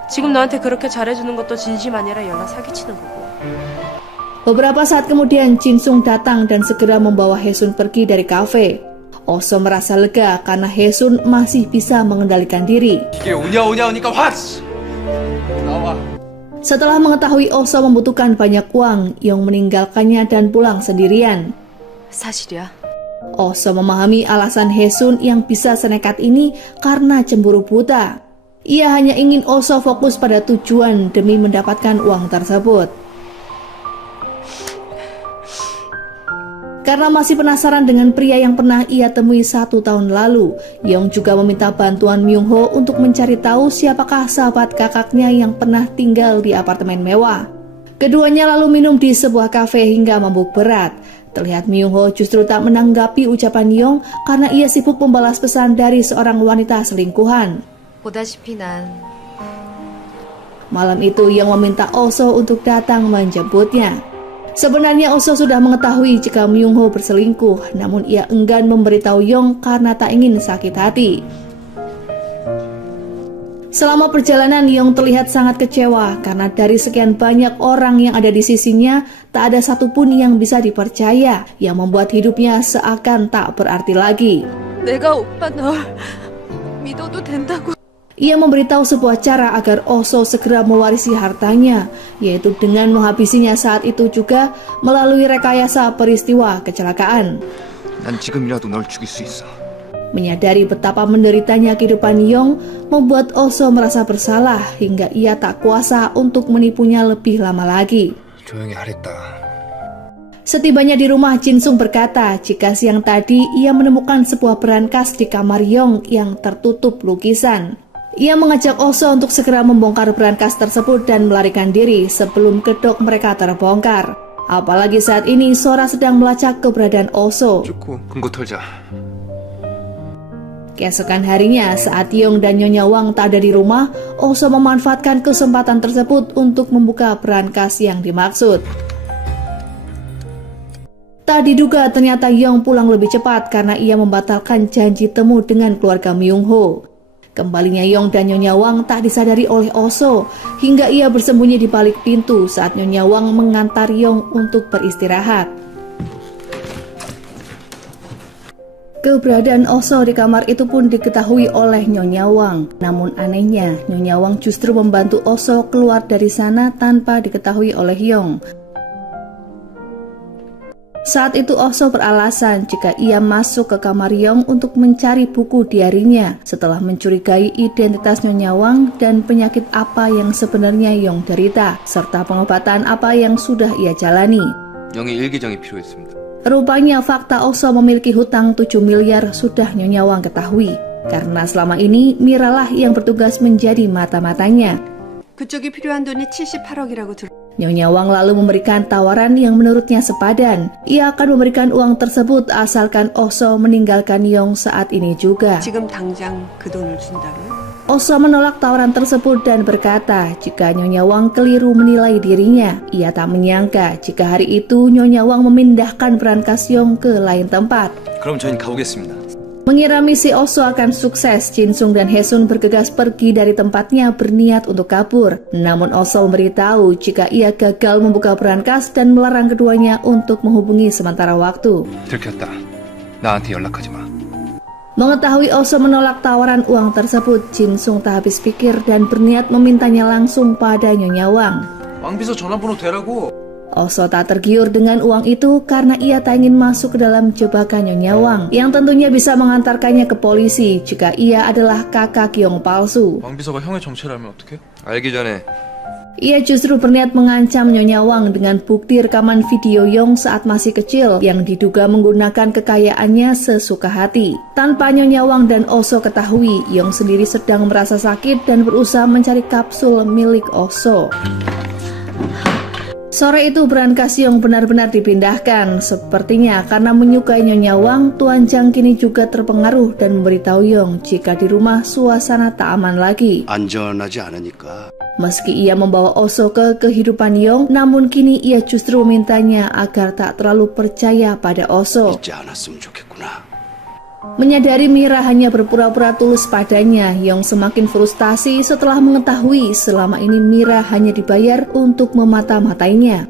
지금 너한테 그렇게 잘해주는 것도 진심 아니라 연하 사기치는 거고. Beberapa saat kemudian Jinsung datang dan segera membawa Haesun pergi dari kafe. Oso merasa lega karena Haesun masih bisa mengendalikan diri. 이게 오냐오냐오니까 확. 나와. Setelah mengetahui Oso membutuhkan banyak uang, Yong meninggalkannya dan pulang sendirian. 사실이야. Oso memahami alasan Haesun yang bisa senekat ini karena cemburu buta. Ia hanya ingin Oso fokus pada tujuan demi mendapatkan uang tersebut. Karena masih penasaran dengan pria yang pernah ia temui 1 tahun lalu, Yong juga meminta bantuan Myung Ho untuk mencari tahu siapakah sahabat kakaknya yang pernah tinggal di apartemen mewah. Keduanya lalu minum di sebuah kafe hingga mabuk berat. Terlihat Myung Ho justru tak menanggapi ucapan Yong karena ia sibuk membalas pesan dari seorang wanita selingkuhan. 보다시피 난 Malam itu Yong meminta Oso untuk datang menjemputnya. Sebenarnya Oso sudah mengetahui jika Myung Ho berselingkuh, namun ia enggan memberitahu Yong karena tak ingin sakit hati. Selama perjalanan Yong terlihat sangat kecewa karena dari sekian banyak orang yang ada di sisinya, tak ada satupun yang bisa dipercaya, yang membuat hidupnya seakan tak berarti lagi. 내가 오빠 널 믿어도 된다고. Ia memberitahu sebuah cara agar Oso segera mewarisi hartanya, yaitu dengan menghabisinya saat itu juga melalui rekayasa peristiwa kecelakaan. 난 지금이라도 널 죽일 수 있어. Menyadari betapa menderitanya kehidupan Yong, membuat Oso merasa bersalah hingga ia tak kuasa untuk menipunya lebih lama lagi. 조용히 하랬다. Setibanya di rumah, Jin Sung berkata jika siang tadi ia menemukan sebuah berangkas di kamar Yong yang tertutup lukisan. Ia mengajak Oso untuk segera membongkar berangkas tersebut dan melarikan diri sebelum kedok mereka terbongkar. Apalagi saat ini Sora sedang melacak keberadaan Oso. 좋고 금고 털자. Keesokan harinya, saat Yong dan Nyonya Wang tak ada di rumah, Oso memanfaatkan kesempatan tersebut untuk membuka berangkas yang dimaksud. Tak diduga ternyata Yong pulang lebih cepat karena ia membatalkan janji temu dengan keluarga Myung Ho. Kembalinya Yong dan Nyonya Wang tak disadari oleh Oso hingga ia bersembunyi di balik pintu saat Nyonya Wang mengantar Yong untuk beristirahat. Keberadaan Oso di kamar itu pun diketahui oleh Nyonya Wang. Namun anehnya, Nyonya Wang justru membantu Oso keluar dari sana tanpa diketahui oleh Yong. Saat itu Oso beralasan jika ia masuk ke kamar Yong untuk mencari buku diarinya setelah mencurigai identitas Nyonya Wang dan penyakit apa yang sebenarnya Yong derita, serta pengobatan apa yang sudah ia jalani. 영의 일기장이 필요했습니다. Rupanya fakta Oso memiliki hutang 7 miliar sudah Nyonya Wang ketahui, karena selama ini Miralah yang bertugas menjadi mata-matanya. 그쪽이 필요한 돈이 78억이라고 들. Nyonya Wang lalu memberikan tawaran yang menurutnya sepadan. Ia akan memberikan uang tersebut asalkan Oso meninggalkan Yong saat ini juga. 지금 당장 그 돈을 준다고요? Oso menolak tawaran tersebut dan berkata jika Nyonya Wang keliru menilai dirinya. Ia tak menyangka jika hari itu Nyonya Wang memindahkan berangkas Yong ke lain tempat. 그럼 저희는 가보겠습니다. Mengira misi Oso akan sukses, Jin Sung dan Hae-sun bergegas pergi dari tempatnya berniat untuk kabur. Namun Oso memberitahu jika ia gagal membuka berangkas dan melarang keduanya untuk menghubungi sementara waktu. 들켰다. 나한테 연락하지 마. Mengetahui Oso menolak tawaran uang tersebut, Jin Sung tak habis pikir dan berniat memintanya langsung pada Nyonya Wang. 왕비서 전화번호 대라고. Oso tak tergiur dengan uang itu karena ia tak ingin masuk ke dalam jebakan Nyonya Wang yang tentunya bisa mengantarkannya ke polisi jika ia adalah kakak Yong palsu. 왕비서가 형의 정체를 알면 어떡해? 알기 전에 Ia justru berniat mengancam Nyonya Wang dengan bukti rekaman video Yong saat masih kecil yang diduga menggunakan kekayaannya sesuka hati. Tanpa Nyonya Wang dan Oso ketahui, Yong sendiri sedang merasa sakit dan berusaha mencari kapsul milik Oso. Sore itu berangkas Yong benar-benar dipindahkan. Sepertinya karena menyukai Nyonya Wang, Tuan Jang kini juga terpengaruh dan memberitahu Yong jika di rumah suasana tak aman lagi. 안전하지 않으니까. Meski ia membawa Oso ke kehidupan Yong, namun kini ia justru memintanya agar tak terlalu percaya pada Oso. 잊지 않았으면 좋겠구나. Menyadari Mira hanya berpura-pura tulus padanya, Yong semakin frustasi setelah mengetahui selama ini Mira hanya dibayar untuk memata-matainya.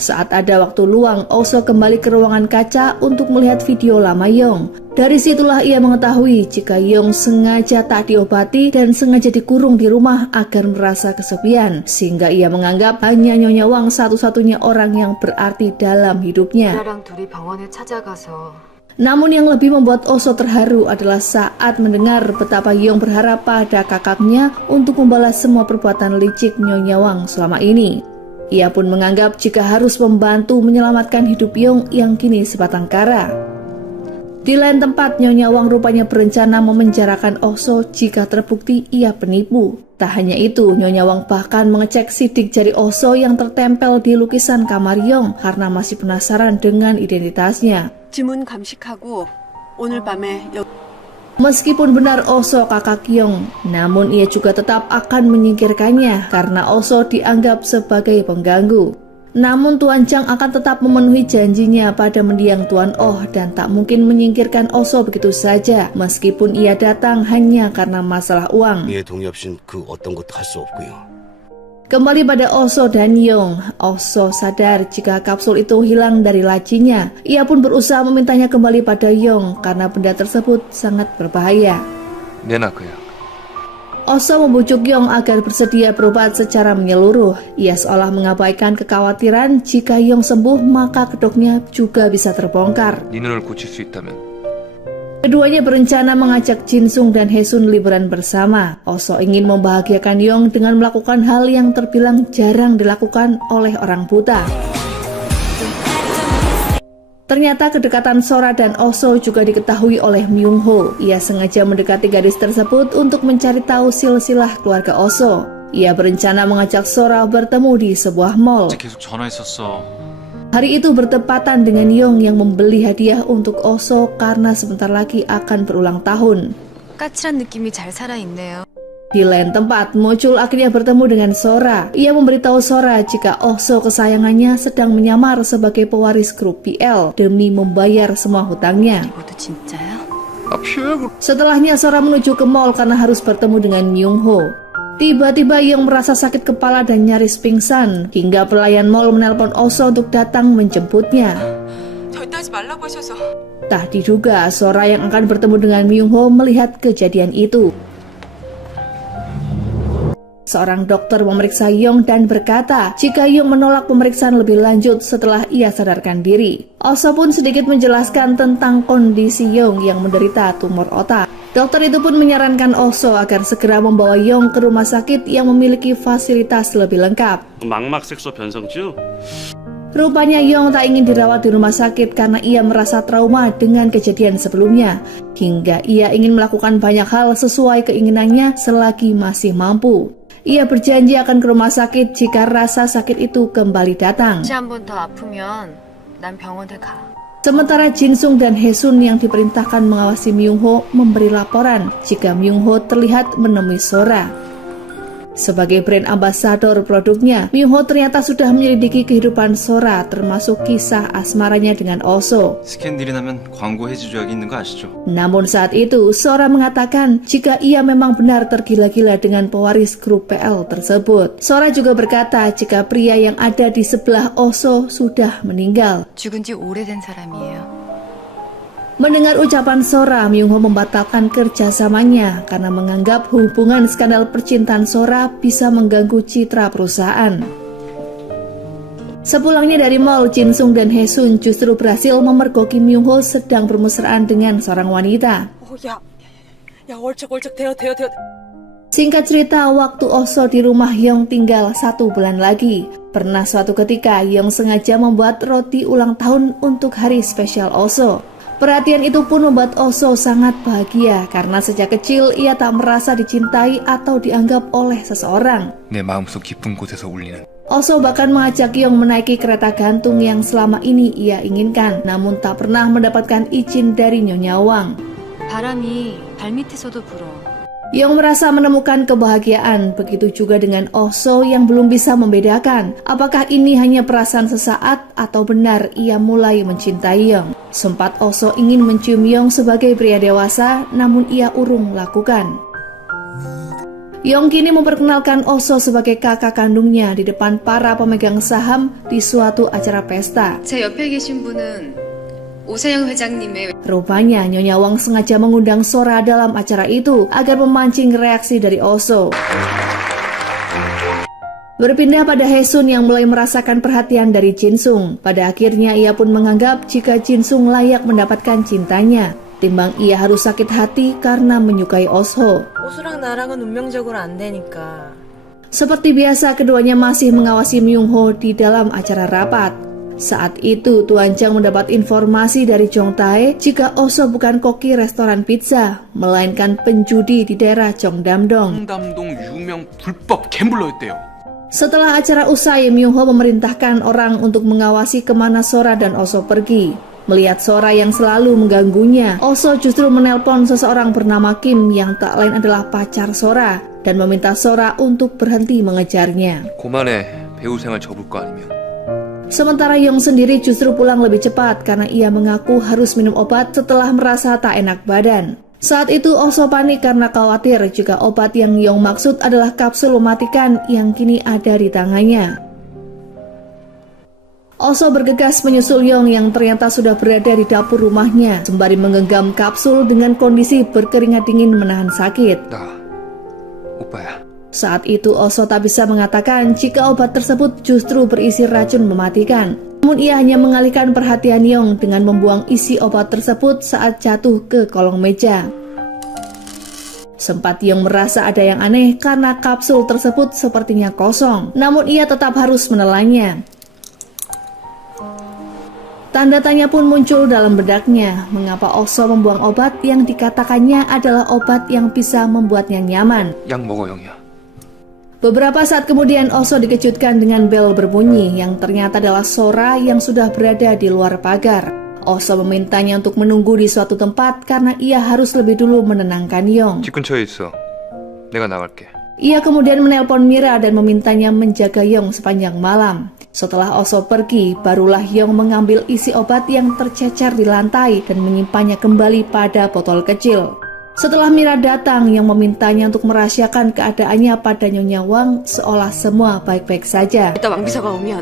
Saat ada waktu luang, Oso kembali ke ruangan kaca untuk melihat video lama Yong. Dari situlah ia mengetahui jika Yong sengaja tak diobati dan sengaja dikurung di rumah agar merasa kesepian, sehingga ia menganggap hanya Nyonya Wang satu-satunya orang yang berarti dalam hidupnya. 나랑 둘이 병원에 찾아가서 Namun yang lebih membuat Oso terharu adalah saat mendengar betapa Yong berharap pada kakaknya untuk membalas semua perbuatan licik Nyonya Wang selama ini. Ia pun menganggap jika harus membantu menyelamatkan hidup Yong yang kini sebatang kara. Di lain tempat, Nyonya Wang rupanya berencana memenjarakan Oso jika terbukti ia penipu. Tak hanya itu, Nyonya Wang bahkan mengecek sidik jari Oso yang tertempel di lukisan kamar Yong karena masih penasaran dengan identitasnya. 지문 감식하고 오늘 밤에 Meskipun benar Oso kakak Yong, namun ia juga tetap akan menyingkirkannya karena Oso dianggap sebagai pengganggu. Namun Tuan Chang akan tetap memenuhi janjinya pada mendiang Tuan Oh dan tak mungkin menyingkirkan Oso begitu saja meskipun ia datang hanya karena masalah uang. 예 동의 없인 그 어떤 것도 할 수 없고요. Kembali pada Oso dan Yong, Oso sadar jika kapsul itu hilang dari lacinya. Ia pun berusaha memintanya kembali pada Yong karena benda tersebut sangat berbahaya. 내놔 그야. Oso membujuk Yong agar bersedia berobat secara menyeluruh. Ia seolah mengabaikan kekhawatiran jika Yong sembuh maka kedoknya juga bisa terbongkar. 네 눈을 고칠 수 있다면 Keduanya berencana mengajak Jinsung dan Haesun liburan bersama. Oso ingin membahagiakan Yong dengan melakukan hal yang terbilang jarang dilakukan oleh orang buta. Ternyata kedekatan Sora dan Oso juga diketahui oleh Myung Ho. Ia sengaja mendekati gadis tersebut untuk mencari tahu silsilah keluarga Oso. Ia berencana mengajak Sora bertemu di sebuah mall. 계속 전화했었어. Hari itu bertepatan dengan Yong yang membeli hadiah untuk Oso karena sebentar lagi akan berulang tahun. 까칠한 느낌이 잘 살아있네요. Di lain tempat, Mochul akhirnya bertemu dengan Sora. Ia memberitahu Sora jika Oso kesayangannya sedang menyamar sebagai pewaris grup PL demi membayar semua hutangnya. 이것도 진짜야? Setelahnya Sora menuju ke mall karena harus bertemu dengan Myung Ho. Tiba-tiba Yong merasa sakit kepala dan nyaris pingsan hingga pelayan mall menelpon Oso untuk datang menjemputnya. 절대 하지 말라고 하셔서 Tak diduga Sora yang akan bertemu dengan Myung Ho melihat kejadian itu. Seorang dokter memeriksa Yong dan berkata jika Yong menolak pemeriksaan lebih lanjut setelah ia sadarkan diri. Oso pun sedikit menjelaskan tentang kondisi Yong yang menderita tumor otak. Dokter itu pun menyarankan Oso agar segera membawa Yong ke rumah sakit yang memiliki fasilitas lebih lengkap. 망막색소 변성주? Rupanya Yong tak ingin dirawat di rumah sakit karena ia merasa trauma dengan kejadian sebelumnya. Hingga ia ingin melakukan banyak hal sesuai keinginannya selagi masih mampu. Ia berjanji akan ke rumah sakit jika rasa sakit itu kembali datang. 혹시 한 번 더 아프면 난 병원에 가. Sementara Jinsung dan Haesun yang diperintahkan mengawasi Myung Ho memberi laporan jika Myung Ho terlihat menemui Sora. Sebagai brand ambassador produknya, Myung Ho ternyata sudah menyelidiki kehidupan Sora termasuk kisah asmaranya dengan Oso. 스캔들이 나면 광고 해지 조약이 있는 거 아시죠? Namun saat itu Sora mengatakan jika ia memang benar tergila-gila dengan pewaris grup PL tersebut. Sora juga berkata jika pria yang ada di sebelah Oso sudah meninggal. 죽은 지 오래된 사람이에요. Mendengar ucapan Sora, Myung Ho membatalkan kerjasamanya karena menganggap hubungan skandal percintaan Sora bisa mengganggu citra perusahaan. Sepulangnya dari mall, Jinsung dan Haesun justru berhasil memergoki Myung Ho sedang bermesraan dengan seorang wanita. 야 얼쩍얼쩍 대요. Singkat cerita, waktu Oso di rumah Yong tinggal 1 bulan lagi. Pernah suatu ketika, Yong sengaja membuat roti ulang tahun untuk hari spesial Oso. Perhatian itu pun membuat Oso sangat bahagia karena sejak kecil ia tak merasa dicintai atau dianggap oleh seseorang. 내 마음속 깊은 곳에서 울리는 Oso bahkan mengajak Yong menaiki kereta gantung yang selama ini ia inginkan, namun tak pernah mendapatkan izin dari Nyonya Wang. 바람이 발밑에서도 불어. Yong merasa menemukan kebahagiaan, begitu juga dengan Oso yang belum bisa membedakan apakah ini hanya perasaan sesaat atau benar ia mulai mencintai Yong. Sempat Oso ingin mencium Yong sebagai pria dewasa, namun ia urung lakukan. Yong kini memperkenalkan Oso sebagai kakak kandungnya di depan para pemegang saham di suatu acara pesta. 제 옆에 계신 분은 오세영 회장님의 Rupanya Nyonya Wang sengaja mengundang Sora dalam acara itu agar memancing reaksi dari Oso. Berpindah pada Haesun yang mulai merasakan perhatian dari Jinsung. Pada akhirnya ia pun menganggap jika Jinsung layak mendapatkan cintanya, timbang ia harus sakit hati karena menyukai Osho. 오수랑 나랑은 운명적으로 안 되니까. Seperti biasa, keduanya masih mengawasi Myung-ho di dalam acara rapat. Saat itu, Tuan Chang mendapat informasi dari Jong Tae jika Osho bukan koki restoran pizza, melainkan penjudi di daerah Cheongdam-dong. 청담동 유명 불법 갬블러였대요. Setelah acara usai, Myung-ho memerintahkan orang untuk mengawasi kemana Sora dan Osho pergi. Melihat Sora yang selalu mengganggunya, Osho justru menelpon seseorang bernama Kim yang tak lain adalah pacar Sora dan meminta Sora untuk berhenti mengejarnya. 고만해. 배우 생활 접을 거 아니면. Sementara Yong sendiri justru pulang lebih cepat karena ia mengaku harus minum obat setelah merasa tak enak badan. Saat itu Osho panik karena khawatir jika obat yang Yong maksud adalah kapsul mematikan yang kini ada di tangannya. Osho bergegas menyusul Yong yang ternyata sudah berada di dapur rumahnya, sembari menggenggam kapsul dengan kondisi berkeringat dingin menahan sakit. 나 오빠야. Saat itu Osho tak bisa mengatakan jika obat tersebut justru berisi racun mematikan. Namun ia hanya mengalihkan perhatian Yong dengan membuang isi obat tersebut saat jatuh ke kolong meja. Sempat Yong merasa ada yang aneh karena kapsul tersebut sepertinya kosong, namun ia tetap harus menelannya. Tanda tanya pun muncul dalam bedaknya, mengapa Osho membuang obat yang dikatakannya adalah obat yang bisa membuatnya nyaman. 약 먹어 영희야. Beberapa saat kemudian Osho dikejutkan dengan bel berbunyi yang ternyata adalah Sora yang sudah berada di luar pagar. Osho memintanya untuk menunggu di suatu tempat karena ia harus lebih dulu menenangkan Yong. 집 근처에 있어. 내가 나갈게. Ia kemudian menelpon Mira dan memintanya menjaga Yong sepanjang malam. Setelah Osho pergi, barulah Yong mengambil isi obat yang tercecer di lantai dan menyimpannya kembali pada botol kecil. Setelah Mira datang yang memintanya untuk merahasiakan keadaannya pada Nyonya Wang, seolah semua baik-baik saja. 이따 왕비서가 오면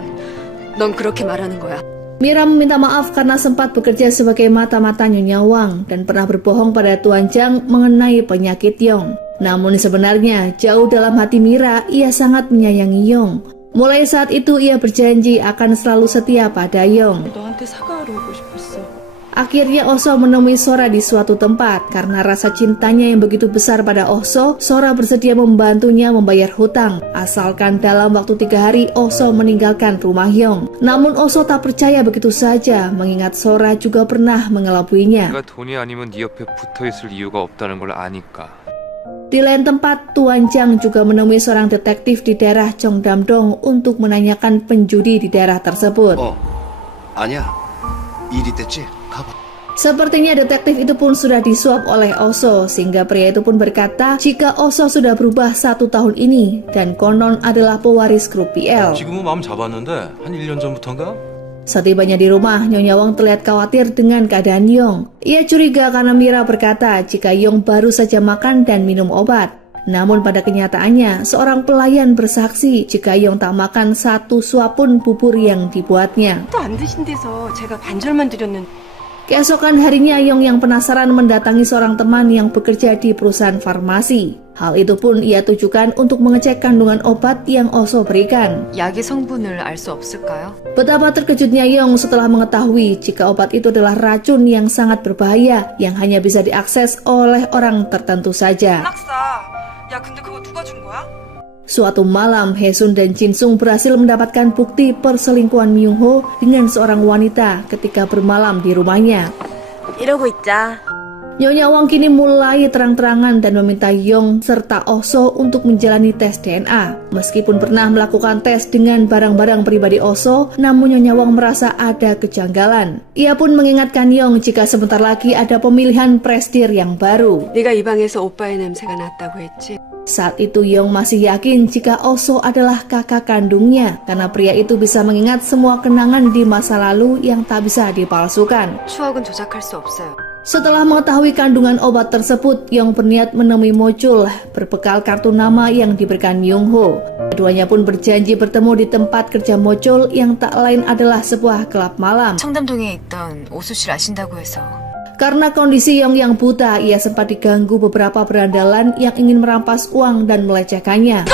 넌 그렇게 말하는 거야. Mira meminta maaf karena sempat bekerja sebagai mata-mata Nyonya Wang dan pernah berbohong pada Tuan Chang mengenai penyakit Yong. Namun sebenarnya jauh dalam hati Mira, ia sangat menyayangi Yong. Mulai saat itu ia berjanji akan selalu setia pada Yong. 너한테 사과하러 오고 싶었어. Akhirnya Osho menemui Sora di suatu tempat. Karena rasa cintanya yang begitu besar pada Osho, Sora bersedia membantunya membayar hutang, asalkan dalam waktu 3 hari Osho meninggalkan rumah Yong. Namun Osho tak percaya begitu saja, mengingat Sora juga pernah mengelabuinya. 내가 돈이 아니면 네 옆에 붙어있을 이유가 없다는 걸 아니까. Di lain tempat, Tuan Chang juga menemui seorang detektif di daerah Cheongdam-dong untuk menanyakan penjudi di daerah tersebut. 아니야. 일이 됐지? 가봐. Sepertinya detektif itu pun sudah disuap oleh Osho, sehingga pria itu pun berkata jika Osho sudah berubah 1 tahun ini dan konon adalah pewaris grup PL. 지금은 마음 잡았는데 한 1년 전부터인가? Setibanya di rumah, Nyonya Wang terlihat khawatir dengan keadaan Yong. Ia curiga karena Mira berkata jika Yong baru saja makan dan minum obat. Namun pada kenyataannya, seorang pelayan bersaksi jika Yong tak makan 1 suap pun bubur yang dibuatnya. 또 안 드신 데서 제가 반절만 드렸는데. Keesokan harinya, Yong yang penasaran mendatangi seorang teman yang bekerja di perusahaan farmasi. Hal itu pun ia tujukan untuk mengecek kandungan obat yang Osho berikan. 약의 성분을 알 수 없을까요? Betapa terkejutnya Yong setelah mengetahui jika obat itu adalah racun yang sangat berbahaya yang hanya bisa diakses oleh orang tertentu saja. 낙사. 야, 근데 그거 누가 준 거야? Suatu malam, Haesun dan Jinsung berhasil mendapatkan bukti perselingkuhan Myung-ho dengan seorang wanita ketika bermalam di rumahnya. 이러고 있자. Nyonya Wang kini mulai terang-terangan dan meminta Yong serta Osho untuk menjalani tes DNA. Meskipun pernah melakukan tes dengan barang-barang pribadi Osho, namun Nyonya Wang merasa ada kejanggalan. Ia pun mengingatkan Yong jika sebentar lagi ada pemilihan presdir yang baru. 네가 이 방에서 오빠의 냄새가 났다고 했지? Saat itu Yong masih yakin jika Osho adalah kakak kandungnya, karena pria itu bisa mengingat semua kenangan di masa lalu yang tak bisa dipalsukan. 추억은 조작할 수 없어요. Setelah mengetahui kandungan obat tersebut, Yong berniat menemui Mochul berbekal kartu nama yang diberikan Myung-ho. Keduanya pun berjanji bertemu di tempat kerja Mochul yang tak lain adalah sebuah klub malam. 청담동에 있던 오수 씨를 아신다고 해서. Karena kondisi Yong yang buta, ia sempat diganggu beberapa berandalan yang ingin merampas uang dan melecehkannya.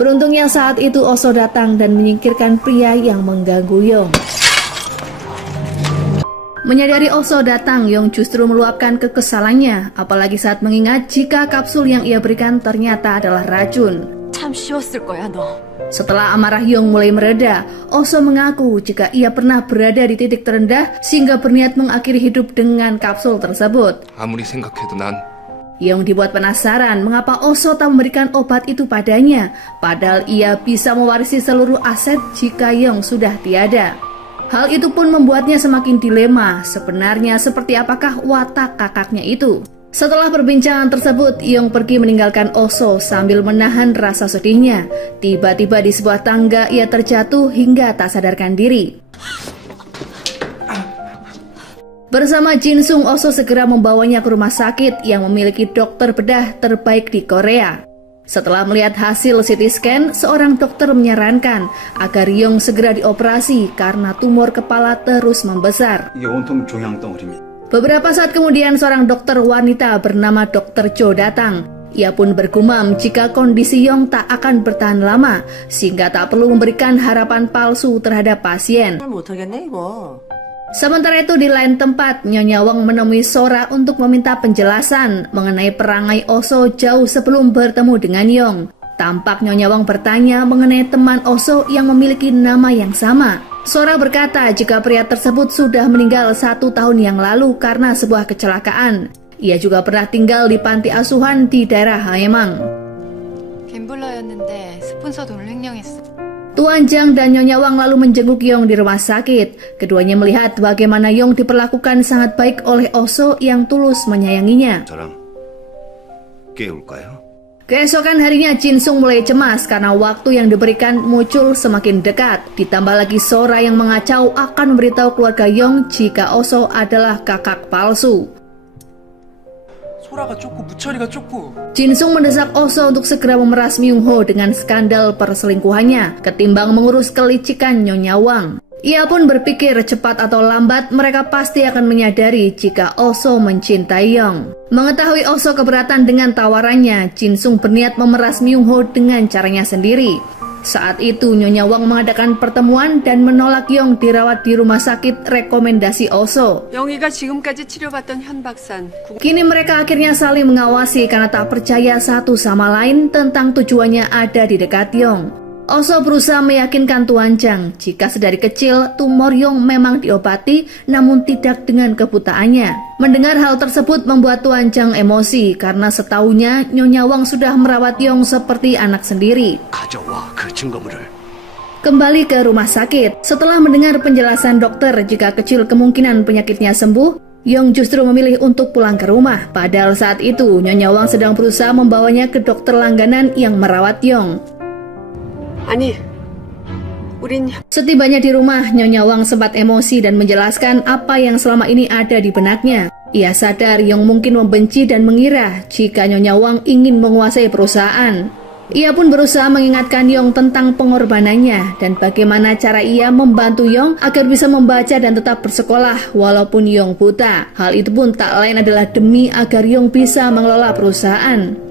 Beruntungnya saat itu Oso datang dan menyingkirkan pria yang mengganggu Yong. Menyadari Oso datang, Yong justru meluapkan kekesalannya, apalagi saat mengingat jika kapsul yang ia berikan ternyata adalah racun. 참 쉬웠을 거야, 너. Setelah amarah Yong mulai mereda, Oso mengaku jika ia pernah berada di titik terendah sehingga berniat mengakhiri hidup dengan kapsul tersebut. 아무리 생각해도 난 Yong dibuat penasaran mengapa Oso tak memberikan obat itu padanya, padahal ia bisa mewarisi seluruh aset jika Yong sudah tiada. Hal itu pun membuatnya semakin dilema, sebenarnya seperti apakah watak kakaknya itu. Setelah perbincangan tersebut, Yong pergi meninggalkan Oso sambil menahan rasa sedihnya. Tiba-tiba di sebuah tangga ia terjatuh hingga tak sadarkan diri. Bersama Jinsung, Oso segera membawanya ke rumah sakit yang memiliki dokter bedah terbaik di Korea. Setelah melihat hasil CT scan, seorang dokter menyarankan agar Yong segera dioperasi karena tumor kepala terus membesar. 이게 온통 종양덩어리입니다. Beberapa saat kemudian seorang dokter wanita bernama Dr. Cho datang. Ia pun bergumam jika kondisi Yong tak akan bertahan lama, sehingga tak perlu memberikan harapan palsu terhadap pasien. 못하겠네 이거. Sementara itu di lain tempat, Nyonya Wang menemui Sora untuk meminta penjelasan mengenai perangai Oso jauh sebelum bertemu dengan Yong. Tampak Nyonya Wang bertanya mengenai teman Oso yang memiliki nama yang sama. Sora berkata jika pria tersebut sudah meninggal 1 tahun yang lalu karena sebuah kecelakaan. Ia juga pernah tinggal di panti asuhan di daerah Haemang. 갬블러였는데 스폰서 돈을 횡령했어. Tuan Jang dan Nyonya Wang lalu menjenguk Yong di rumah sakit. Keduanya melihat bagaimana Yong diperlakukan sangat baik oleh Oso yang tulus menyayanginya. 저랑 깨울까요? Keesokan harinya Jinsung mulai cemas karena waktu yang diberikan muncul semakin dekat. Ditambah lagi Sora yang mengacau akan memberitahu keluarga Yong jika Oso adalah kakak palsu. 소라가 쫓고 무철이가 쫓고. Jinsung mendesak Oso untuk segera memeras Myung-ho dengan skandal perselingkuhannya ketimbang mengurus kelicikan Nyonya Wang. Ia pun berpikir cepat atau lambat mereka pasti akan menyadari jika Oso mencintai Yong. Mengetahui Oso keberatan dengan tawarannya, Jinsung berniat memeras Myung-ho dengan caranya sendiri. Saat itu Nyonya Wang mengadakan pertemuan dan menolak Yong dirawat di rumah sakit rekomendasi Oso. 영희가 지금까지 치료받던 현 박산. Kini mereka akhirnya saling mengawasi karena tak percaya satu sama lain tentang tujuannya ada di dekat Yong. Oso berusaha meyakinkan Tuan Jang jika sedari kecil tumor Yong memang diobati namun tidak dengan kebutaannya. Mendengar hal tersebut membuat Tuan Jang emosi karena setahunya Nyonya Wang sudah merawat Yong seperti anak sendiri. 가져와 그 증거물을. Kembali ke rumah sakit, setelah mendengar penjelasan dokter jika kecil kemungkinan penyakitnya sembuh, Yong justru memilih untuk pulang ke rumah. Padahal saat itu Nyonya Wang sedang berusaha membawanya ke dokter langganan yang merawat Yong. 아니, 우린 Setibanya di rumah, Nyonya Wang sempat emosi dan menjelaskan apa yang selama ini ada di benaknya. Ia sadar Yong mungkin membenci dan mengira jika Nyonya Wang ingin menguasai perusahaan. Ia pun berusaha mengingatkan Yong tentang pengorbanannya dan bagaimana cara ia membantu Yong agar bisa membaca dan tetap bersekolah walaupun Yong buta. Hal itu pun tak lain adalah demi agar Yong bisa mengelola perusahaan.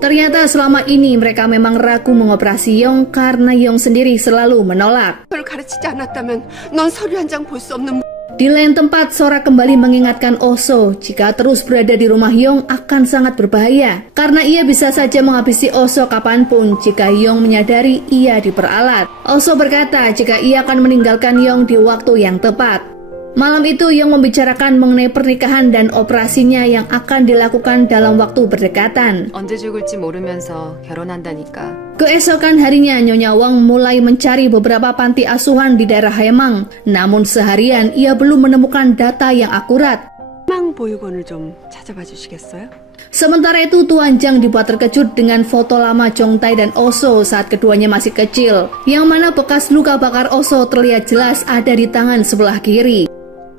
Ternyata selama ini mereka memang ragu mengoperasi Yong karena Yong sendiri selalu menolak. 걸 가르치지 않았다면 넌 서류 한 장 볼 수 없는. Di lain tempat, Sora kembali mengingatkan Oso jika terus berada di rumah Yong akan sangat berbahaya karena ia bisa saja menghabisi Oso kapanpun jika Yong menyadari ia diperalat. Oso berkata jika ia akan meninggalkan Yong di waktu yang tepat. Malam itu Yong membicarakan mengenai pernikahan dan operasinya yang akan dilakukan dalam waktu berdekatan. 언제 죽을지 모르면서 결혼한다니까. Keesokan harinya Nyonya Wang mulai mencari beberapa panti asuhan di daerah Haemang. Namun seharian ia belum menemukan data yang akurat. 희망 보육원을 좀 찾아봐 주시겠어요? Sementara itu Tuan Jang dibuat terkejut dengan foto lama Jongtae dan Oso saat keduanya masih kecil, yang mana bekas luka bakar Oso terlihat jelas ada di tangan sebelah kiri.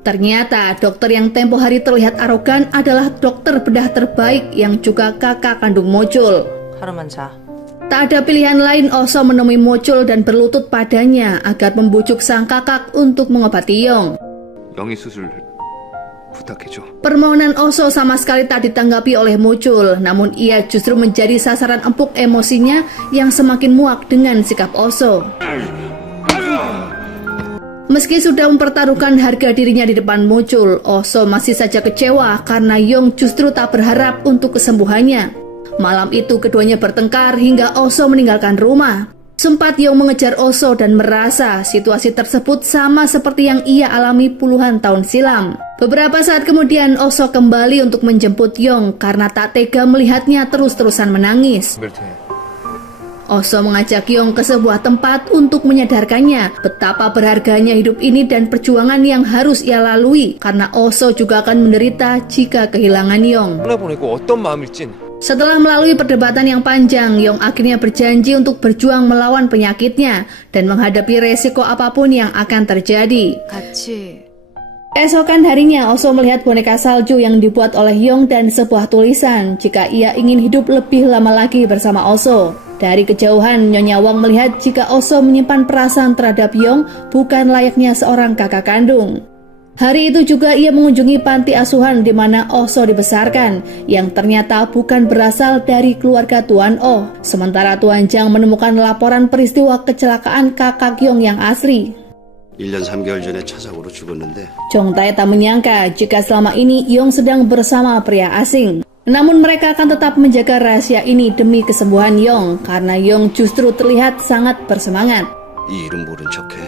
Ternyata dokter yang tempo hari terlihat arogan adalah dokter bedah terbaik yang juga kakak kandung Mocul. 하루만 자. Tak ada pilihan lain, Oso menemui Mocul dan berlutut padanya agar membujuk sang kakak untuk mengobati Yong. 영희 수술 부탁해줘. Permohonan Oso sama sekali tak ditanggapi oleh Mucul, namun ia justru menjadi sasaran empuk emosinya yang semakin muak dengan sikap Oso. Meski sudah mempertaruhkan harga dirinya di depan Mucul, Oso masih saja kecewa karena Yong justru tak berharap untuk kesembuhannya. Malam itu keduanya bertengkar hingga Oso meninggalkan rumah. Sempat Yong mengejar Oso dan merasa situasi tersebut sama seperti yang ia alami puluhan tahun silam. Beberapa saat kemudian Oso kembali untuk menjemput Yong karena tak tega melihatnya terus-terusan menangis. Oso mengajak Yong ke sebuah tempat untuk menyadarkannya betapa berharganya hidup ini dan perjuangan yang harus ia lalui karena Oso juga akan menderita jika kehilangan Yong. Setelah melalui perdebatan yang panjang, Yong akhirnya berjanji untuk berjuang melawan penyakitnya dan menghadapi resiko apapun yang akan terjadi. 같이 Esokan harinya, Oso melihat boneka salju yang dibuat oleh Yong dan sebuah tulisan jika ia ingin hidup lebih lama lagi bersama Oso. Dari kejauhan, Nyonya Wang melihat jika Oso menyimpan perasaan terhadap Yong bukan layaknya seorang kakak kandung. Hari itu juga ia mengunjungi panti asuhan di mana Oso dibesarkan, yang ternyata bukan berasal dari keluarga Tuan Oh. Sementara Tuan Jang menemukan laporan peristiwa kecelakaan kakak Yong yang asli. 1년 3개월 전에 차사고로 죽었는데 Chong Tae tak menyangka jika selama ini Yong sedang bersama pria asing. Namun mereka akan tetap menjaga rahasia ini demi kesembuhan Yong, karena Yong justru terlihat sangat bersemangat. 이 이름 모른 척해.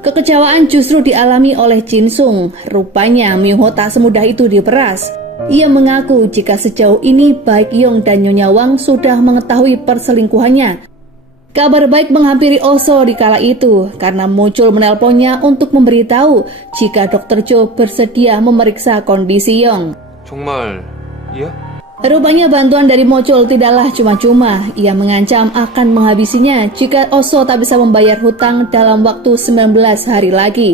Kekecewaan justru dialami oleh Jin Sung. Rupanya Myung Ho tak semudah itu diperas. Ia mengaku jika sejauh ini baik Yong dan Nyonya Wang sudah mengetahui perselingkuhannya. Kabar baik menghampiri Oso di kala itu karena Mucul menelponnya untuk memberitahu jika Dr. Jo bersedia memeriksa kondisi Yong. 정말 iya? Rupanya bantuan dari Mucul tidaklah cuma-cuma. Ia mengancam akan menghabisinya jika Oso tak bisa membayar hutang dalam waktu 19 hari lagi.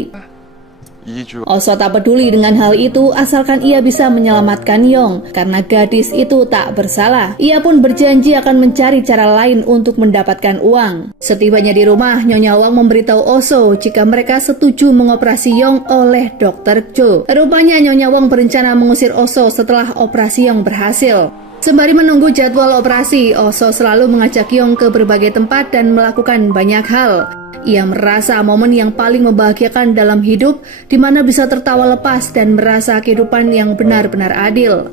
Oso tak peduli dengan hal itu asalkan ia bisa menyelamatkan Yong karena gadis itu tak bersalah. Ia pun berjanji akan mencari cara lain untuk mendapatkan uang. Setibanya di rumah, Nyonya Wang memberitahu Oso jika mereka setuju mengoperasi Yong oleh Dr. Jo. Rupanya Nyonya Wang berencana mengusir Oso setelah operasi Yong berhasil. Sembari menunggu jadwal operasi, Oso selalu mengajak Yong ke berbagai tempat dan melakukan banyak hal. Ia merasa momen yang paling membahagiakan dalam hidup di mana bisa tertawa lepas dan merasa kehidupan yang benar-benar adil.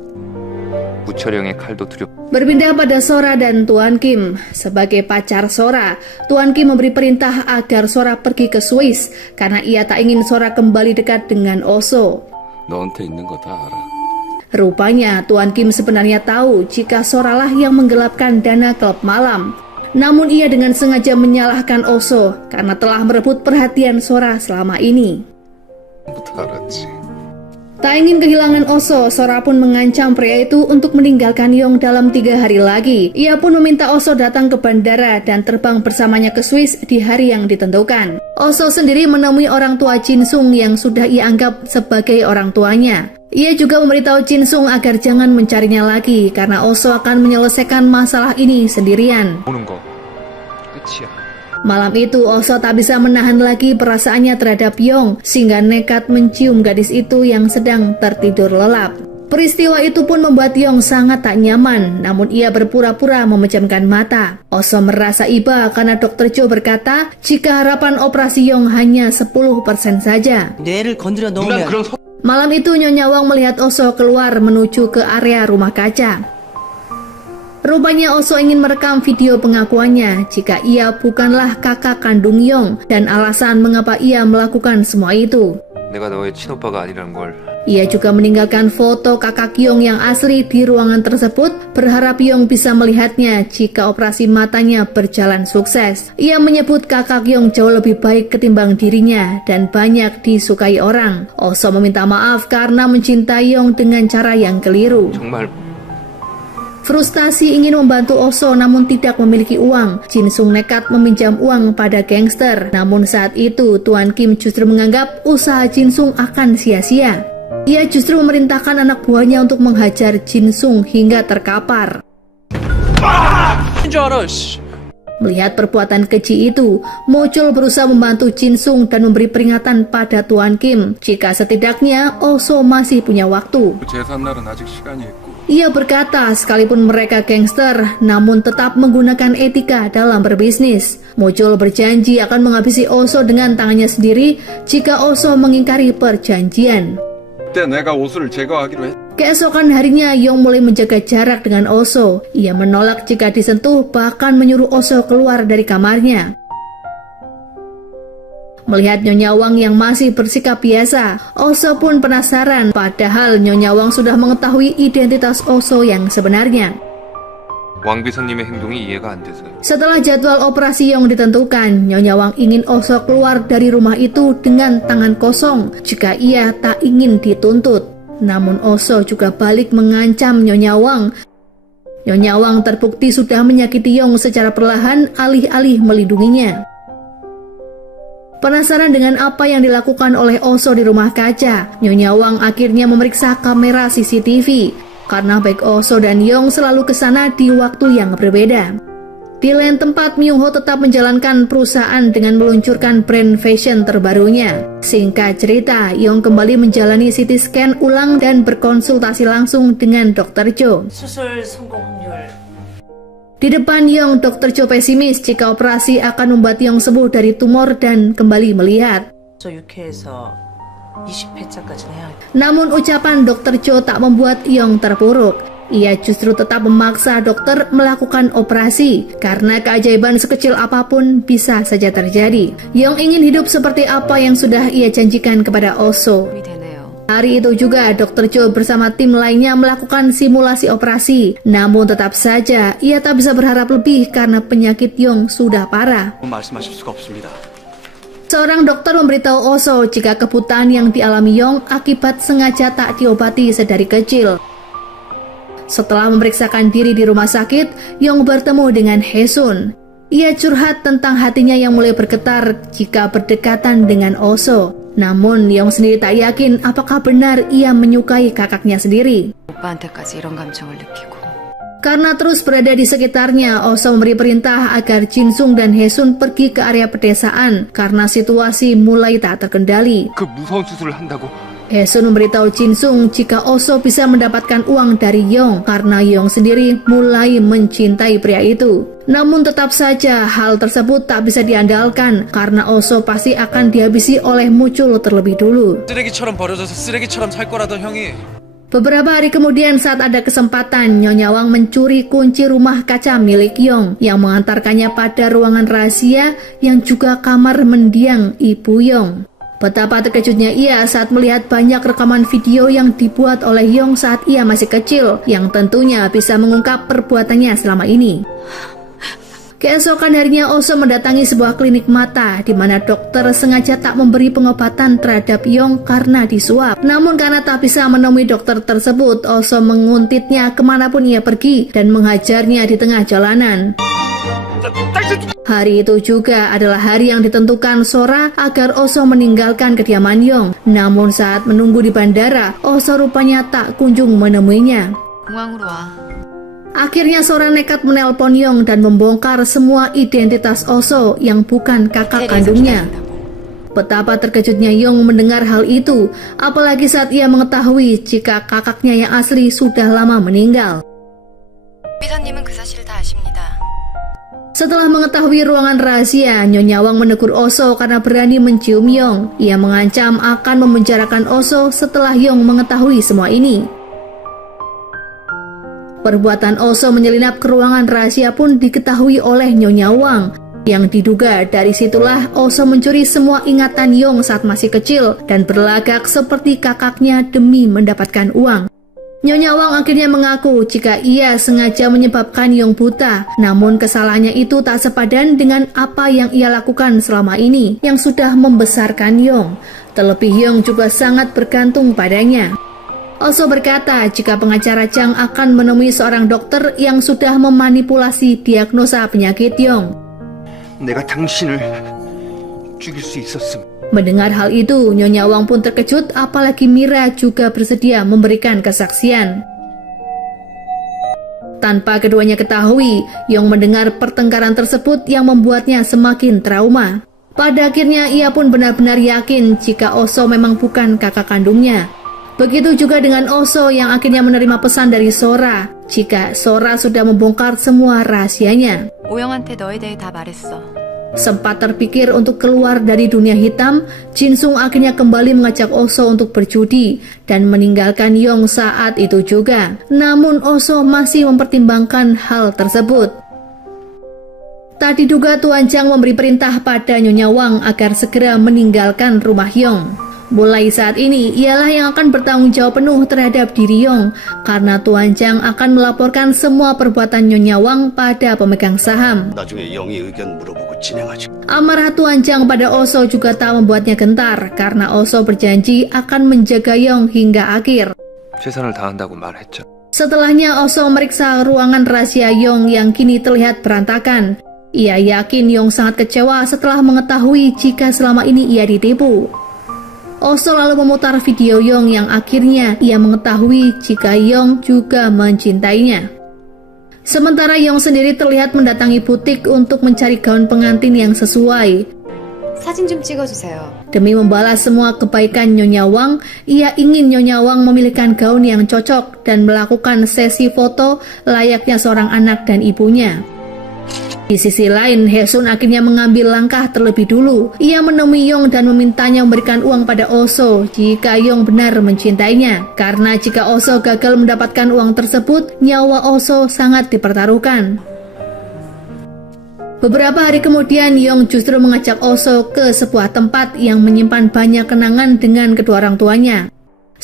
무철형의 칼도 두렵. Berpindah pada Sora dan Tuan Kim. Sebagai pacar Sora, Tuan Kim memberi perintah agar Sora pergi ke Swiss karena ia tak ingin Sora kembali dekat dengan Oso. 너한테 있는 거 다 알아. Rupanya Tuan Kim sebenarnya tahu jika Sora lah yang menggelapkan dana klub malam. Namun ia dengan sengaja menyalahkan Oso karena telah merebut perhatian Sora selama ini. 부터 알았지. Tak ingin kehilangan Oso, Sora pun mengancam pria itu untuk meninggalkan Yong dalam 3 hari lagi. Ia pun meminta Oso datang ke bandara dan terbang bersamanya ke Swiss di hari yang ditentukan. Oso sendiri menemui orang tua Jin Sung yang sudah ia anggap sebagai orang tuanya. Ia juga memberitahu Jin Sung agar jangan mencarinya lagi karena Oso akan menyelesaikan masalah ini sendirian. 보는 거 끝이야. Malam itu Oso tak bisa menahan lagi perasaannya terhadap Yong sehingga nekat mencium gadis itu yang sedang tertidur lelap. Peristiwa itu pun membuat Yong sangat tak nyaman, namun ia berpura-pura memejamkan mata. Oso merasa iba karena Dr. Jo berkata jika harapan operasi Yong hanya 10% saja. 뇌를 건드려 놓으면 Malam itu Nyonya Wang melihat Oso keluar menuju ke area rumah kaca. Rupanya Oso ingin merekam video pengakuannya jika ia bukanlah kakak kandung Yong dan alasan mengapa ia melakukan semua itu. 내가 너의 친오빠가 아니라는 걸. Ia juga meninggalkan foto kakak Yong yang asli di ruangan tersebut, berharap Yong bisa melihatnya jika operasi matanya berjalan sukses. Ia menyebut kakak Yong jauh lebih baik ketimbang dirinya dan banyak disukai orang. Oso meminta maaf karena mencintai Yong dengan cara yang keliru. 정말 Frustasi ingin membantu Oso namun tidak memiliki uang. Jin Sung nekat meminjam uang pada gangster. Namun saat itu Tuan Kim justru menganggap usaha Jin Sung akan sia-sia. Ia justru memerintahkan anak buahnya untuk menghajar Jin Sung hingga terkapar. Melihat perbuatan keji itu, Mojol berusaha membantu Jin Sung dan memberi peringatan pada Tuan Kim jika setidaknya Oso masih punya waktu. 제삿날은 아직 시간이 있고. Ia berkata sekalipun mereka gangster, namun tetap menggunakan etika dalam berbisnis. Mojol berjanji akan menghabisi Oso dengan tangannya sendiri jika Oso mengingkari perjanjian. 그때 내가 오수를 제거하기로 했. Keesokan harinya, Yong mulai menjaga jarak dengan Oso. Ia menolak jika disentuh, bahkan menyuruh Oso keluar dari kamarnya. Melihat Nyonya Wang yang masih bersikap biasa, Oso pun penasaran, padahal Nyonya Wang sudah mengetahui identitas Oso yang sebenarnya. 왕비서님의 행동이 이해가 안 돼서요. Setelah jadwal operasi Yong ditentukan, Nyonya Wang ingin Oso keluar dari rumah itu dengan tangan kosong jika ia tak ingin dituntut. Namun Oso juga balik mengancam Nyonya Wang. Nyonya Wang terbukti sudah menyakiti Yong secara perlahan alih-alih melindunginya. Penasaran dengan apa yang dilakukan oleh Oso di rumah kaca, Nyonya Wang akhirnya memeriksa kamera CCTV karena baik Oso dan Yong selalu ke sana di waktu yang berbeda. Di lain tempat, Myung Ho tetap menjalankan perusahaan dengan meluncurkan brand fashion terbarunya. Singkat cerita, Yong kembali menjalani CT scan ulang dan berkonsultasi langsung dengan Dr. Cho. 수술 성공 확률. Di depan Yong, Dr. Cho pesimis jika operasi akan membuat Yong sembuh dari tumor dan kembali melihat. 저 6회에서 20회차까지는 해야 돼. Namun ucapan Dr. Cho tak membuat Yong terpuruk. Ia justru tetap memaksa dokter melakukan operasi karena keajaiban sekecil apapun bisa saja terjadi. Yong ingin hidup seperti apa yang sudah ia janjikan kepada Oso. Hari itu juga Dr. Cho bersama tim lainnya melakukan simulasi operasi. Namun tetap saja ia tak bisa berharap lebih karena penyakit Yong sudah parah. 말씀하실 수가 없습니다. Seorang dokter memberitahu Oso jika kebutaan yang dialami Yong akibat sengaja tak diobati sedari kecil. Setelah memeriksakan diri di rumah sakit, Yong bertemu dengan Haesun. Ia curhat tentang hatinya yang mulai bergetar jika berdekatan dengan Oso. Namun Yong sendiri tak yakin apakah benar ia menyukai kakaknya sendiri. 오빠한테까지 이런 감정을 느끼고. Karena terus berada di sekitarnya, Oso memberi perintah agar Jin Sung dan Haesun pergi ke area pedesaan karena situasi mulai tak terkendali. 그 무서운 수술을 한다고? Haesun memberitahu Jin Sung jika Oso bisa mendapatkan uang dari Yong karena Yong sendiri mulai mencintai pria itu. Namun tetap saja hal tersebut tak bisa diandalkan karena Oso pasti akan dihabisi oleh Mucul terlebih dulu. 쓰레기처럼 버려져서 쓰레기처럼 살 거라던 형이. Beberapa hari kemudian saat ada kesempatan, Nyonya Wang mencuri kunci rumah kaca milik Yong yang mengantarkannya pada ruangan rahasia yang juga kamar mendiang Ibu Yong. Betapa terkejutnya ia saat melihat banyak rekaman video yang dibuat oleh Yong saat ia masih kecil, yang tentunya bisa mengungkap perbuatannya selama ini. Keesokan harinya Oso mendatangi sebuah klinik mata di mana dokter sengaja tak memberi pengobatan terhadap Yong karena disuap. Namun karena tak bisa menemui dokter tersebut, Oso menguntitnya kemanapun ia pergi dan menghajarnya di tengah jalanan. Hari itu juga adalah hari yang ditentukan Sora agar Oso meninggalkan kediaman Yong. Namun saat menunggu di bandara, Oso rupanya tak kunjung menemuinya. 공항으로 와. Akhirnya Sora nekat menelpon Yong dan membongkar semua identitas Oso yang bukan kakak kandungnya. Betapa terkejutnya Yong mendengar hal itu, apalagi saat ia mengetahui jika kakaknya yang asli sudah lama meninggal. 비서님은 그 사실을 다 아십니다. Setelah mengetahui ruangan rahasia, Nyonya Wang menegur Oso karena berani mencium Yong. Ia mengancam akan memenjarakan Oso setelah Yong mengetahui semua ini. Perbuatan Oso menyelinap ke ruangan rahasia pun diketahui oleh Nyonya Wang. Yang diduga dari situlah Oso mencuri semua ingatan Yong saat masih kecil dan berlagak seperti kakaknya demi mendapatkan uang. Nyonya Wang akhirnya mengaku jika ia sengaja menyebabkan Yong buta, namun kesalahannya itu tak sepadan dengan apa yang ia lakukan selama ini yang sudah membesarkan Yong. Terlebih Yong juga sangat bergantung padanya. Oso berkata jika pengacara Chang akan menemui seorang dokter yang sudah memanipulasi diagnosa penyakit Yong. 내가 당신을 죽일 수 있었음. Mendengar hal itu, Nyonya Wang pun terkejut apalagi Mira juga bersedia memberikan kesaksian. Tanpa keduanya ketahui, Yong mendengar pertengkaran tersebut yang membuatnya semakin trauma. Pada akhirnya ia pun benar-benar yakin jika Oso memang bukan kakak kandungnya. Begitu juga dengan Oso yang akhirnya menerima pesan dari Sora jika Sora sudah membongkar semua rahasianya. 오영한테 너에 대해 다 말했어. Sempat terpikir untuk keluar dari dunia hitam, Jinsung akhirnya kembali mengajak Oso untuk berjudi dan meninggalkan Yong saat itu juga. Namun Oso masih mempertimbangkan hal tersebut. Tak diduga Tuan Chang memberi perintah pada Nyonya Wang agar segera meninggalkan rumah Yong. Mulai saat ini, ialah yang akan bertanggung jawab penuh terhadap diri Yong, karena Tuan Chang akan melaporkan semua perbuatan Nyonya Wang pada pemegang saham. 나중에 영희 의견 물어보고 진행하지. Amarah Tuan Chang pada Oso juga tak membuatnya gentar, karena Oso berjanji akan menjaga Yong hingga akhir. 최선을 다한다고 말했죠. Setelahnya Oso memeriksa ruangan rahasia Yong yang kini terlihat berantakan. Ia yakin Yong sangat kecewa setelah mengetahui jika selama ini ia ditipu. Oso lalu memutar video Yong yang akhirnya ia mengetahui jika Yong juga mencintainya. Sementara Yong sendiri terlihat mendatangi butik untuk mencari gaun pengantin yang sesuai. 사진 좀 찍어주세요. Demi membalas semua kebaikan Nyonya Wang, ia ingin Nyonya Wang memilihkan gaun yang cocok dan melakukan sesi foto layaknya seorang anak dan ibunya. Di sisi lain, Haesun akhirnya mengambil langkah terlebih dulu. Ia menemui Yong dan memintanya memberikan uang pada Oso jika Yong benar mencintainya. Karena jika Oso gagal mendapatkan uang tersebut, nyawa Oso sangat dipertaruhkan. Beberapa hari kemudian, Yong justru mengajak Oso ke sebuah tempat yang menyimpan banyak kenangan dengan kedua orang tuanya.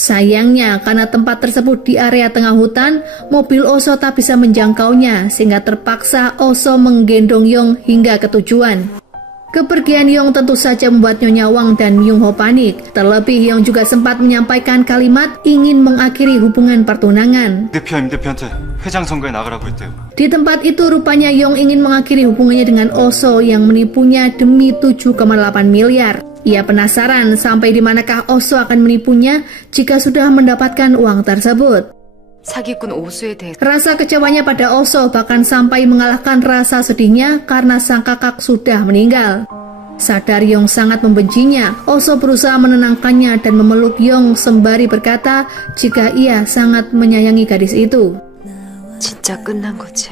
Sayangnya, karena tempat tersebut di area tengah hutan, mobil Oso tak bisa menjangkaunya, sehingga terpaksa Oso menggendong Yong hingga ke tujuan. Kepergian Yong tentu saja membuat Nyonya Wang dan Myung Ho panik. Terlebih, Yong juga sempat menyampaikan kalimat ingin mengakhiri hubungan pertunangan. 대표 임 대표한테 회장 선거에 나가라고 했대요. Di tempat itu, rupanya Yong ingin mengakhiri hubungannya dengan Oso yang menipunya demi 7,8 miliar. Ia penasaran sampai di manakah Oso akan menipunya jika sudah mendapatkan uang tersebut. 사기꾼 오수에 대해 Rasa kecewanya pada Oso bahkan sampai mengalahkan rasa sedihnya karena sang kakak sudah meninggal. Sadar Yong sangat membencinya, Oso berusaha menenangkannya dan memeluk Yong sembari berkata jika ia sangat menyayangi gadis itu. 진짜 끝난 거지.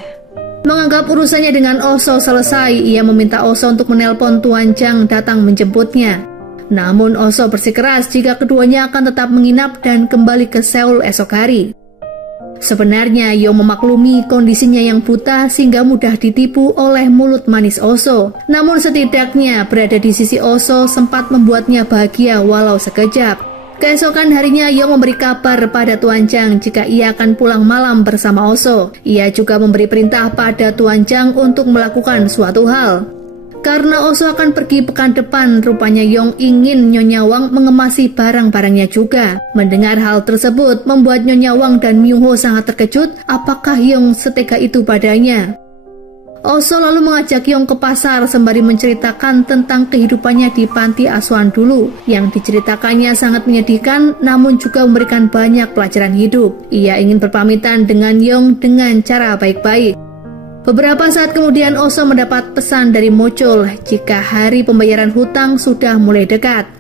Menganggap urusannya dengan Oso selesai, ia meminta Oso untuk menelpon Tuan Chang datang menjemputnya. Namun Oso bersikeras jika keduanya akan tetap menginap dan kembali ke Seoul esok hari. Sebenarnya Yong memaklumi kondisinya yang buta sehingga mudah ditipu oleh mulut manis Oso. Namun setidaknya berada di sisi Oso sempat membuatnya bahagia walau sekejap. Keesokan harinya Yong memberi kabar pada Tuan Chang jika ia akan pulang malam bersama Oso. Ia juga memberi perintah pada Tuan Chang untuk melakukan suatu hal. Karena Oso akan pergi pekan depan, rupanya Yong ingin Nyonya Wang mengemasi barang-barangnya juga. Mendengar hal tersebut membuat Nyonya Wang dan Myung Ho sangat terkejut apakah Yong setega itu padanya. Oso lalu mengajak Yong ke pasar sembari menceritakan tentang kehidupannya di panti asuhan dulu. Yang diceritakannya sangat menyedihkan namun juga memberikan banyak pelajaran hidup. Ia ingin berpamitan dengan Yong dengan cara baik-baik. Beberapa saat kemudian Oso mendapat pesan dari Mochul jika hari pembayaran hutang sudah mulai dekat.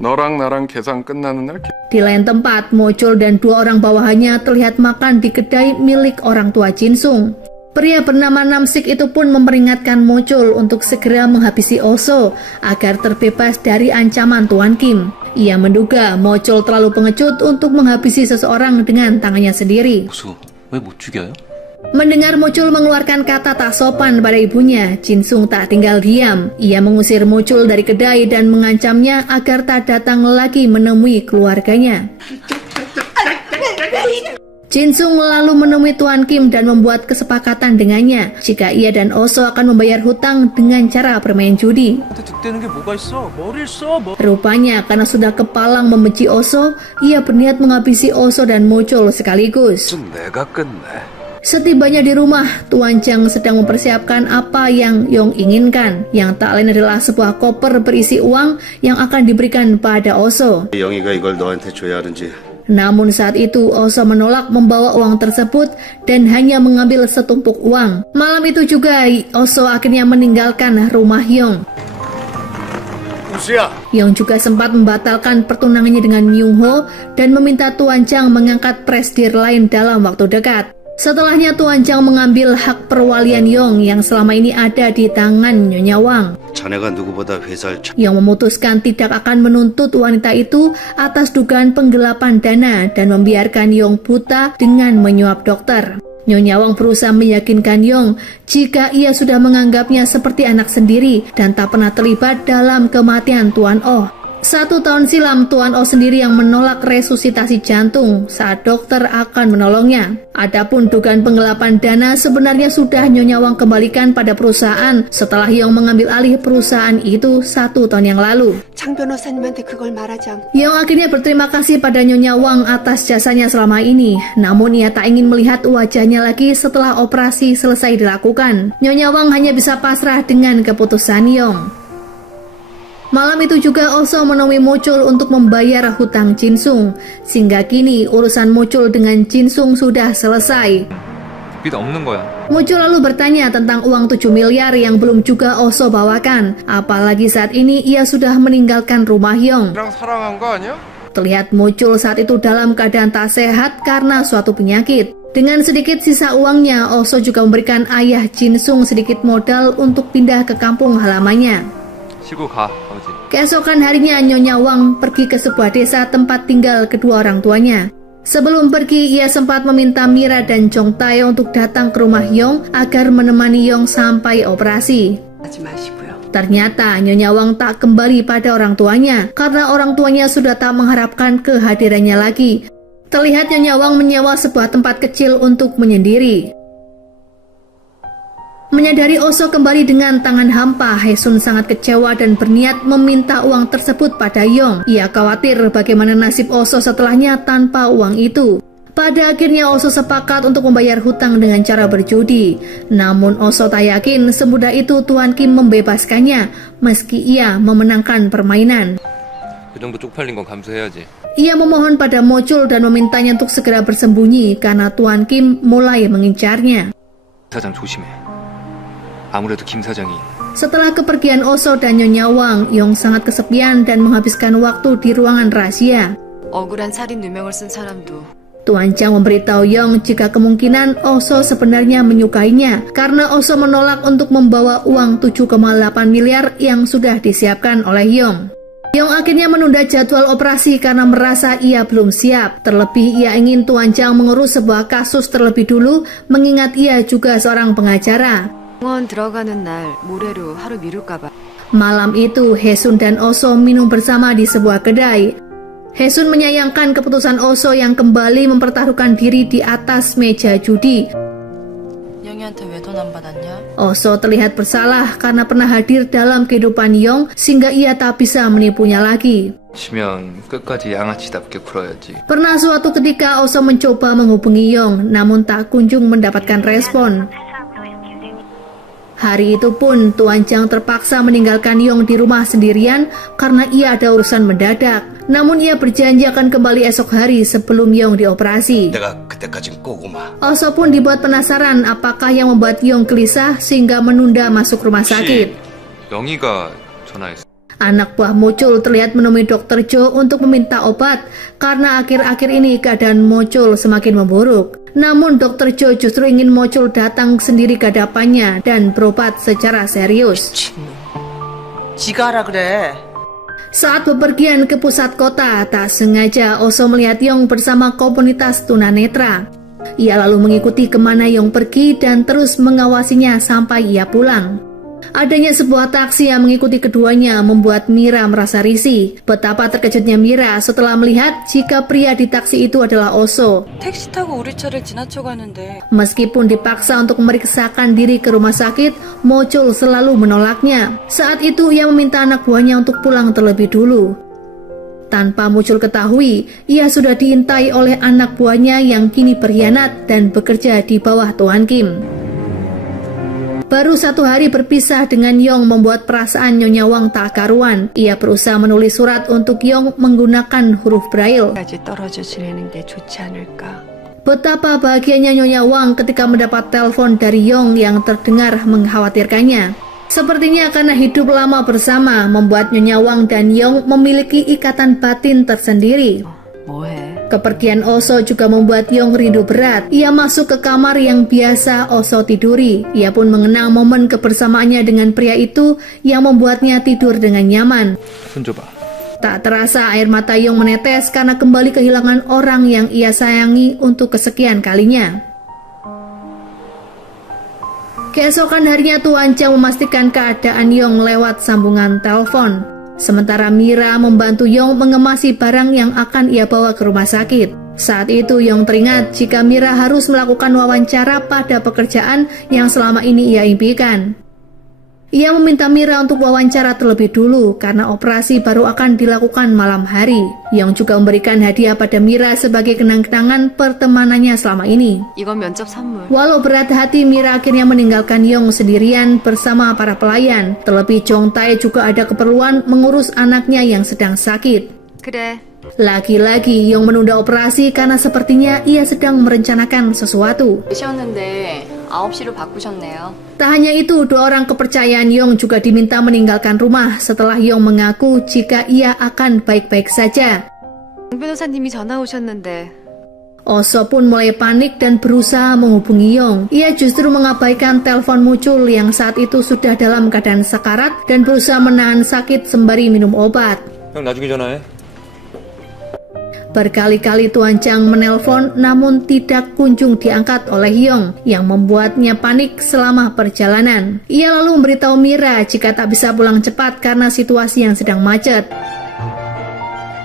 너랑 나랑 계산 끝나는 날 Di lain tempat, Mochul dan dua orang bawahannya terlihat makan di kedai milik orang tua Jinsung. Pria bernama Namsik itu pun memperingatkan Mochul untuk segera menghabisi Oso agar terbebas dari ancaman Tuan Kim. Ia menduga Mochul terlalu pengecut untuk menghabisi seseorang dengan tangannya sendiri. 오수 왜 못 죽여요? Mendengar Mochul mengeluarkan kata tak sopan pada ibunya, Jinsung tak tinggal diam. Ia mengusir Mochul dari kedai dan mengancamnya agar tak datang lagi menemui keluarganya. Jinsung lalu menemui Tuan Kim dan membuat kesepakatan dengannya jika ia dan Oso akan membayar hutang dengan cara bermain judi. Rupanya karena sudah kepalang membenci Oso, ia berniat menghabisi Oso dan Mochul sekaligus. 내가 끝내. Setibanya di rumah, Tuan Chang sedang mempersiapkan apa yang Yong inginkan, yang tak lain adalah sebuah koper berisi uang yang akan diberikan pada Oso. 영희가 이걸 너한테 줘야 하는지 Namun saat itu Oso menolak membawa uang tersebut dan hanya mengambil setumpuk uang. Malam itu juga Oso akhirnya meninggalkan rumah Yong. Yong juga sempat membatalkan pertunangannya dengan Myung Ho dan meminta Tuan Chang mengangkat presdir lain dalam waktu dekat. Setelahnya Tuan Chang mengambil hak perwalian Yong yang selama ini ada di tangan Nyonya Wang. 자네가 누구보다 회사를 Yong memutuskan tidak akan menuntut wanita itu atas dugaan penggelapan dana dan membiarkan Yong buta dengan menyuap dokter. Nyonya Wang berusaha meyakinkan Yong jika ia sudah menganggapnya seperti anak sendiri dan tak pernah terlibat dalam kematian Tuan Oh. 1 tahun silam Tuan Oh sendiri yang menolak resusitasi jantung saat dokter akan menolongnya. Adapun dugaan penggelapan dana sebenarnya sudah Nyonya Wang kembalikan pada perusahaan setelah Yong mengambil alih perusahaan itu 1 tahun yang lalu. 장 변호사님한테 그걸 말하지 않고 Yong akhirnya berterima kasih pada Nyonya Wang atas jasanya selama ini. Namun ia tak ingin melihat wajahnya lagi setelah operasi selesai dilakukan. Nyonya Wang hanya bisa pasrah dengan keputusan Yong. Malam itu juga Oso menemui Mucul untuk membayar hutang Jinsung. Sehingga kini urusan Mucul dengan Jinsung sudah selesai. 빚 없는 거야. Mucul lalu bertanya tentang uang 7 miliar yang belum juga Oso bawakan. Apalagi saat ini ia sudah meninggalkan rumah Yong. 나랑 사랑한 거 아니야? Terlihat Mucul saat itu dalam keadaan tak sehat karena suatu penyakit. Dengan sedikit sisa uangnya, Oso juga memberikan ayah Jinsung sedikit modal untuk pindah ke kampung halamannya. 쉬고 가, 아버지. Keesokan harinya Nyonya Wang pergi ke sebuah desa tempat tinggal kedua orang tuanya. Sebelum pergi, ia sempat meminta Mira dan Jong Tae untuk datang ke rumah Yong agar menemani Yong sampai operasi. 하지 마시고요. Ternyata Nyonya Wang tak kembali pada orang tuanya karena orang tuanya sudah tak mengharapkan kehadirannya lagi. Terlihat Nyonya Wang menyewa sebuah tempat kecil untuk menyendiri. Menyadari Oso kembali dengan tangan hampa, Haesun sangat kecewa dan berniat meminta uang tersebut pada Yong. Ia khawatir bagaimana nasib Oso setelahnya tanpa uang itu. Pada akhirnya Oso sepakat untuk membayar hutang dengan cara berjudi. Namun Oso tak yakin semudah itu Tuan Kim membebaskannya meski ia memenangkan permainan. 그 정도 쪽팔린 건 감수해야지. Ia memohon pada Mucul dan memintanya untuk segera bersembunyi karena Tuan Kim mulai mengincarnya. 사장 조심해. 아무래도 김 사장이 Setelah kepergian Oso dan Nyonya Wang, Yong sangat kesepian dan menghabiskan waktu di ruangan rahasia. 억울한 살인 누명을 쓴 사람도 Tuan Chang memberitahu Yong jika kemungkinan Oso sebenarnya menyukainya karena Oso menolak untuk membawa uang 7,8 miliar yang sudah disiapkan oleh Yong. Yong akhirnya menunda jadwal operasi karena merasa ia belum siap. Terlebih ia ingin Tuan Chang mengurus sebuah kasus terlebih dulu mengingat ia juga seorang pengacara. 병원 들어가는 날 모레로 하루 미룰까 봐. Malam itu, Haesun dan Oso minum bersama di sebuah kedai. Haesun menyayangkan keputusan Oso yang kembali mempertaruhkan diri di atas meja judi. 영희한테 왜 돈 안 받았냐? Oso terlihat bersalah karena pernah hadir dalam kehidupan Yong sehingga ia tak bisa menipunya lagi. 치면 끝까지 양아치답게 굴어야지. Pernah suatu ketika Oso mencoba menghubungi Yong namun tak kunjung mendapatkan respon. Hari itu pun Tuan Chang terpaksa meninggalkan Yong di rumah sendirian karena ia ada urusan mendadak. Namun ia berjanji akan kembali esok hari sebelum Yong dioperasi. 내가 그때까진 꼭 오마. Oso pun dibuat penasaran apakah yang membuat Yong gelisah sehingga menunda masuk rumah sakit. 영희가 전화했어. Anak buah Mucul terlihat menemui Dr. Jo untuk meminta obat karena akhir-akhir ini keadaan Mucul semakin memburuk. Namun Dr. Jo justru ingin Mucul datang sendiri ke hadapannya dan berobat secara serius. 지가 하라 그래. Saat bepergian ke pusat kota, tak sengaja Oso melihat Yong bersama komunitas tunanetra. Ia lalu mengikuti kemana Yong pergi dan terus mengawasinya sampai ia pulang. Adanya sebuah taksi yang mengikuti keduanya membuat Mira merasa risih. Betapa terkejutnya Mira setelah melihat jika pria di taksi itu adalah Oso. 택시 타고 우리 차를 지나쳐 가는데 Meskipun dipaksa untuk memeriksakan diri ke rumah sakit, Mucul selalu menolaknya. Saat itu ia meminta anak buahnya untuk pulang terlebih dulu. Tanpa Mucul ketahui, ia sudah diintai oleh anak buahnya yang kini berkhianat dan bekerja di bawah Tuan Kim. Baru 1 hari berpisah dengan Yong membuat perasaan Nyonya Wang tak karuan. Ia berusaha menulis surat untuk Yong menggunakan huruf Braille. 까지 떨어져 지내는 게 좋지 않을까. Betapa bahagianya Nyonya Wang ketika mendapat telepon dari Yong yang terdengar mengkhawatirkannya. Sepertinya karena hidup lama bersama membuat Nyonya Wang dan Yong memiliki ikatan batin tersendiri. 뭐해? Kepergian Oso juga membuat Yong rindu berat. Ia masuk ke kamar yang biasa Oso tiduri. Ia pun mengenang momen kebersamaannya dengan pria itu yang membuatnya tidur dengan nyaman. 손 줘봐. Tak terasa air mata Yong menetes karena kembali kehilangan orang yang ia sayangi untuk kesekian kalinya. Keesokan harinya Tuan Chang memastikan keadaan Yong lewat sambungan telepon. Sementara Mira membantu Yong mengemasi barang yang akan ia bawa ke rumah sakit. Saat itu Yong teringat jika Mira harus melakukan wawancara pada pekerjaan yang selama ini ia impikan. Ia meminta Mira untuk wawancara terlebih dulu karena operasi baru akan dilakukan malam hari. Yong juga memberikan hadiah pada Mira sebagai kenang-kenangan pertemanannya selama ini. 이건 면접 선물. Walau berat hati, Mira akhirnya meninggalkan Yong sendirian bersama para pelayan. Terlebih Jong Tae juga ada keperluan mengurus anaknya yang sedang sakit. 그래. Lagi-lagi Yong menunda operasi karena sepertinya ia sedang merencanakan sesuatu. 시였는데 9시로 바꾸셨네요. Tak hanya itu, 2 orang kepercayaan Yong juga diminta meninggalkan rumah setelah Yong mengaku jika ia akan baik-baik saja. 정 변호사님이 전화 오셨는데 Oso pun mulai panik dan berusaha menghubungi Yong. Ia justru mengabaikan telepon Mucul yang saat itu sudah dalam keadaan sekarat dan berusaha menahan sakit sembari minum obat. 형 나중에 전화해. Berkali-kali Tuan Chang menelpon namun tidak kunjung diangkat oleh Yong yang membuatnya panik selama perjalanan. Ia lalu memberitahu Mira jika tak bisa pulang cepat karena situasi yang sedang macet.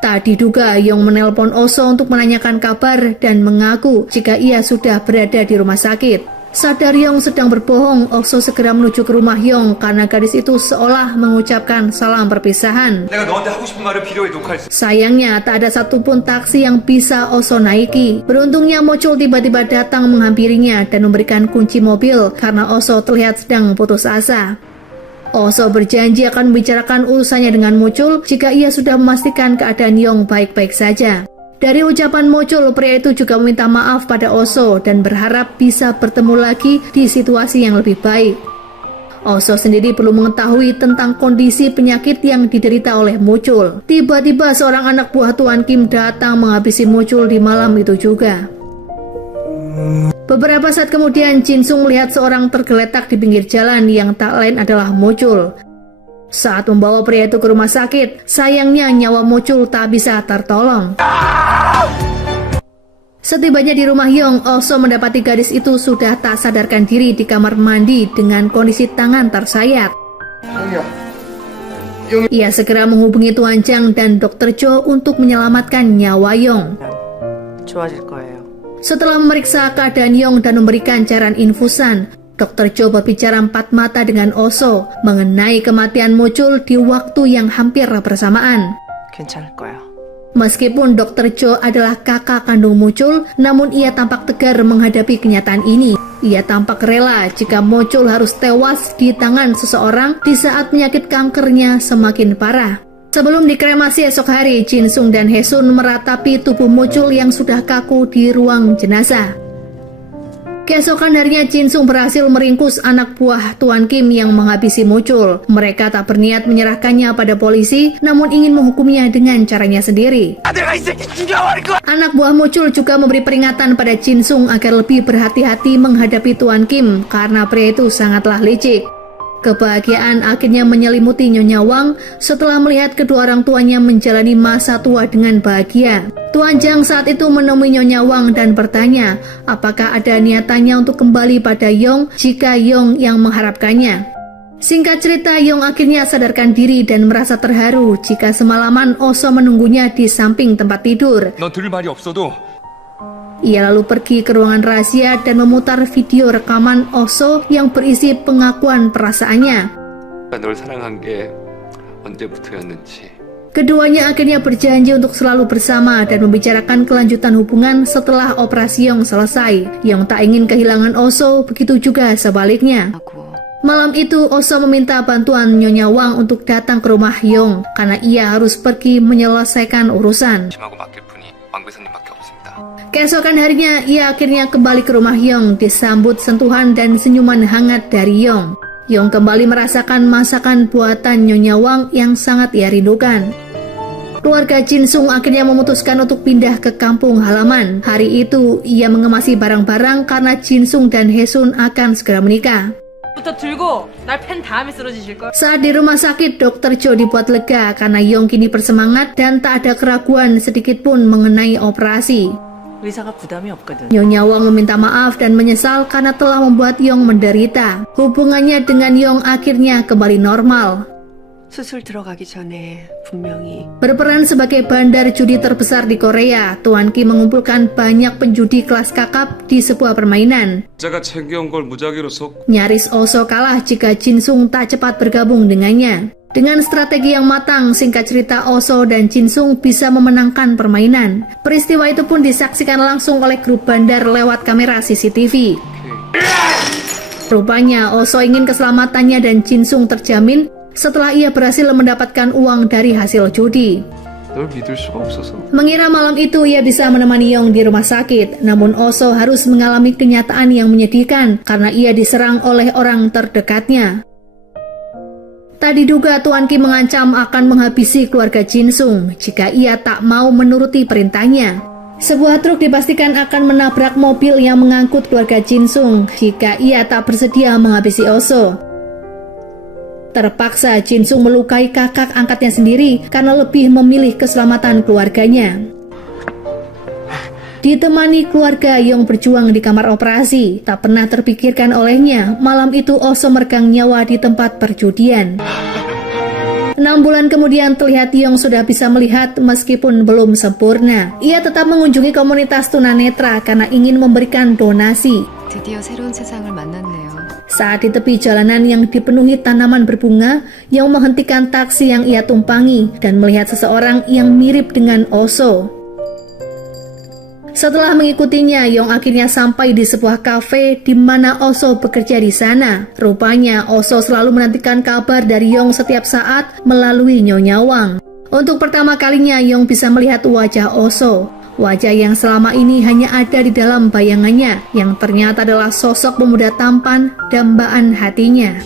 Tak diduga Yong menelpon Oso untuk menanyakan kabar dan mengaku jika ia sudah berada di rumah sakit. Sadar Yong sedang berbohong, Oso segera menuju ke rumah Yong karena gadis itu seolah mengucapkan salam perpisahan. 내가 너한테 하고 싶은 말을 비디오에 녹화했어. Sayangnya tak ada satupun taksi yang bisa Oso naiki. Beruntungnya Mucul tiba-tiba datang menghampirinya dan memberikan kunci mobil karena Oso terlihat sedang putus asa. Oso berjanji akan membicarakan urusannya dengan Mucul jika ia sudah memastikan keadaan Yong baik-baik saja. Dari ucapan Mucul, pria itu juga meminta maaf pada Oso dan berharap bisa bertemu lagi di situasi yang lebih baik. Oso sendiri perlu mengetahui tentang kondisi penyakit yang diderita oleh Mucul. Tiba-tiba seorang anak buah Tuan Kim datang menghabisi Mucul di malam itu juga. Beberapa saat kemudian, Jin Sung melihat seorang tergeletak di pinggir jalan yang tak lain adalah Mucul. Saat membawa pria itu ke rumah sakit, sayangnya nyawa Mucul tak bisa tertolong. Setibanya di rumah Yong, Oso mendapati gadis itu sudah tak sadarkan diri di kamar mandi dengan kondisi tangan tersayat. Ia segera menghubungi Tuan Chang dan Dr. Cho untuk menyelamatkan nyawa Yong. 좋아질 거예요. Setelah memeriksa keadaan Yong dan memberikan cairan infusan, Dr. Cho berbicara 4 mata dengan Oso mengenai kematian Mucul di waktu yang hampir bersamaan. 괜찮을 거야. Meskipun Dr. Cho adalah kakak kandung Mucul, namun ia tampak tegar menghadapi kenyataan ini. Ia tampak rela jika Mucul harus tewas di tangan seseorang di saat penyakit kankernya semakin parah. Sebelum dikremasi esok hari, Jin Sung dan Hae-sun meratapi tubuh Mucul yang sudah kaku di ruang jenazah. Keesokan harinya Jin Sung berhasil meringkus anak buah Tuan Kim yang menghabisi Mucul. Mereka tak berniat menyerahkannya pada polisi, namun ingin menghukumnya dengan caranya sendiri. Anak buah Mucul juga memberi peringatan pada Jin Sung agar lebih berhati-hati menghadapi Tuan Kim karena pria itu sangatlah licik. Kebahagiaan akhirnya menyelimuti Nyonya Wang setelah melihat kedua orang tuanya menjalani masa tua dengan bahagia. Tuan Chang saat itu menemui Nyonya Wang dan bertanya apakah ada niatannya untuk kembali pada Yong jika Yong yang mengharapkannya. Singkat cerita, Yong akhirnya sadarkan diri dan merasa terharu jika semalaman Oso menunggunya di samping tempat tidur. 넌 들을 말이 없어도 Ia lalu pergi ke ruangan rahasia dan memutar video rekaman Oso yang berisi pengakuan perasaannya. 널 사랑한 게 언제부터였는지. Keduanya akhirnya berjanji untuk selalu bersama dan membicarakan kelanjutan hubungan setelah operasi Yong selesai. Yong tak ingin kehilangan Oso, begitu juga sebaliknya. 하고 Malam itu Oso meminta bantuan Nyonya Wang untuk datang ke rumah Yong karena ia harus pergi menyelesaikan urusan. 심하고 맡길 분이 왕배사님밖에 없습니다. Keesokan harinya ia akhirnya kembali ke rumah Yong disambut sentuhan dan senyuman hangat dari Yong. Yong kembali merasakan masakan buatan Nyonya Wang yang sangat ia rindukan. Keluarga Jin Sung akhirnya memutuskan untuk pindah ke kampung halaman. Hari itu ia mengemasi barang-barang karena Jin Sung dan Haesun akan segera menikah. 부터 들고 날 팬 다음에 쓰러지실 걸. Saat di rumah sakit, Dr. Jo dibuat lega karena Yong kini bersemangat dan tak ada keraguan sedikit pun mengenai operasi. 의사가 부담이 없거든. Nyonya Wang meminta maaf dan menyesal karena telah membuat Yong menderita. Hubungannya dengan Yong akhirnya kembali normal. 수술 들어가기 전에 분명히 Berperan sebagai bandar judi terbesar di Korea, Tuan Ki mengumpulkan banyak penjudi kelas kakap di sebuah permainan. 제가 챙겨온 걸 무작위로 속 Nyaris Oso kalah jika Jin Sung tak cepat bergabung dengannya. Dengan strategi yang matang, singkat cerita Oso dan Jin Sung bisa memenangkan permainan. Peristiwa itu pun disaksikan langsung oleh grup bandar lewat kamera CCTV. Rupanya Oso ingin keselamatannya dan Jin Sung terjamin setelah ia berhasil mendapatkan uang dari hasil judi. 널 믿을 수가 없어서. Mengira malam itu ia bisa menemani Yong di rumah sakit, namun Oso harus mengalami kenyataan yang menyedihkan karena ia diserang oleh orang terdekatnya. Tak diduga Tuan Ki mengancam akan menghabisi keluarga Jin Sung jika ia tak mau menuruti perintahnya. Sebuah truk dipastikan akan menabrak mobil yang mengangkut keluarga Jin Sung jika ia tak bersedia menghabisi Oso. Terpaksa Jin Sung melukai kakak angkatnya sendiri karena lebih memilih keselamatan keluarganya. Ditemani keluarga, Yong berjuang di kamar operasi. Tak pernah terpikirkan olehnya, malam itu Oso meregang nyawa di tempat perjudian. 6 bulan kemudian terlihat Yong sudah bisa melihat meskipun belum sempurna. Ia tetap mengunjungi komunitas tunanetra karena ingin memberikan donasi. 드디어 새로운 세상을 만났네요. Saat di tepi jalanan yang dipenuhi tanaman berbunga, Yong menghentikan taksi yang ia tumpangi dan melihat seseorang yang mirip dengan Oso. Setelah mengikutinya, Yong akhirnya sampai di sebuah kafe di mana Oso bekerja di sana. Rupanya Oso selalu menantikan kabar dari Yong setiap saat melalui Nyonya Wang. Untuk pertama kalinya Yong bisa melihat wajah Oso. Wajah yang selama ini hanya ada di dalam bayangannya, yang ternyata adalah sosok pemuda tampan, dambaan hatinya.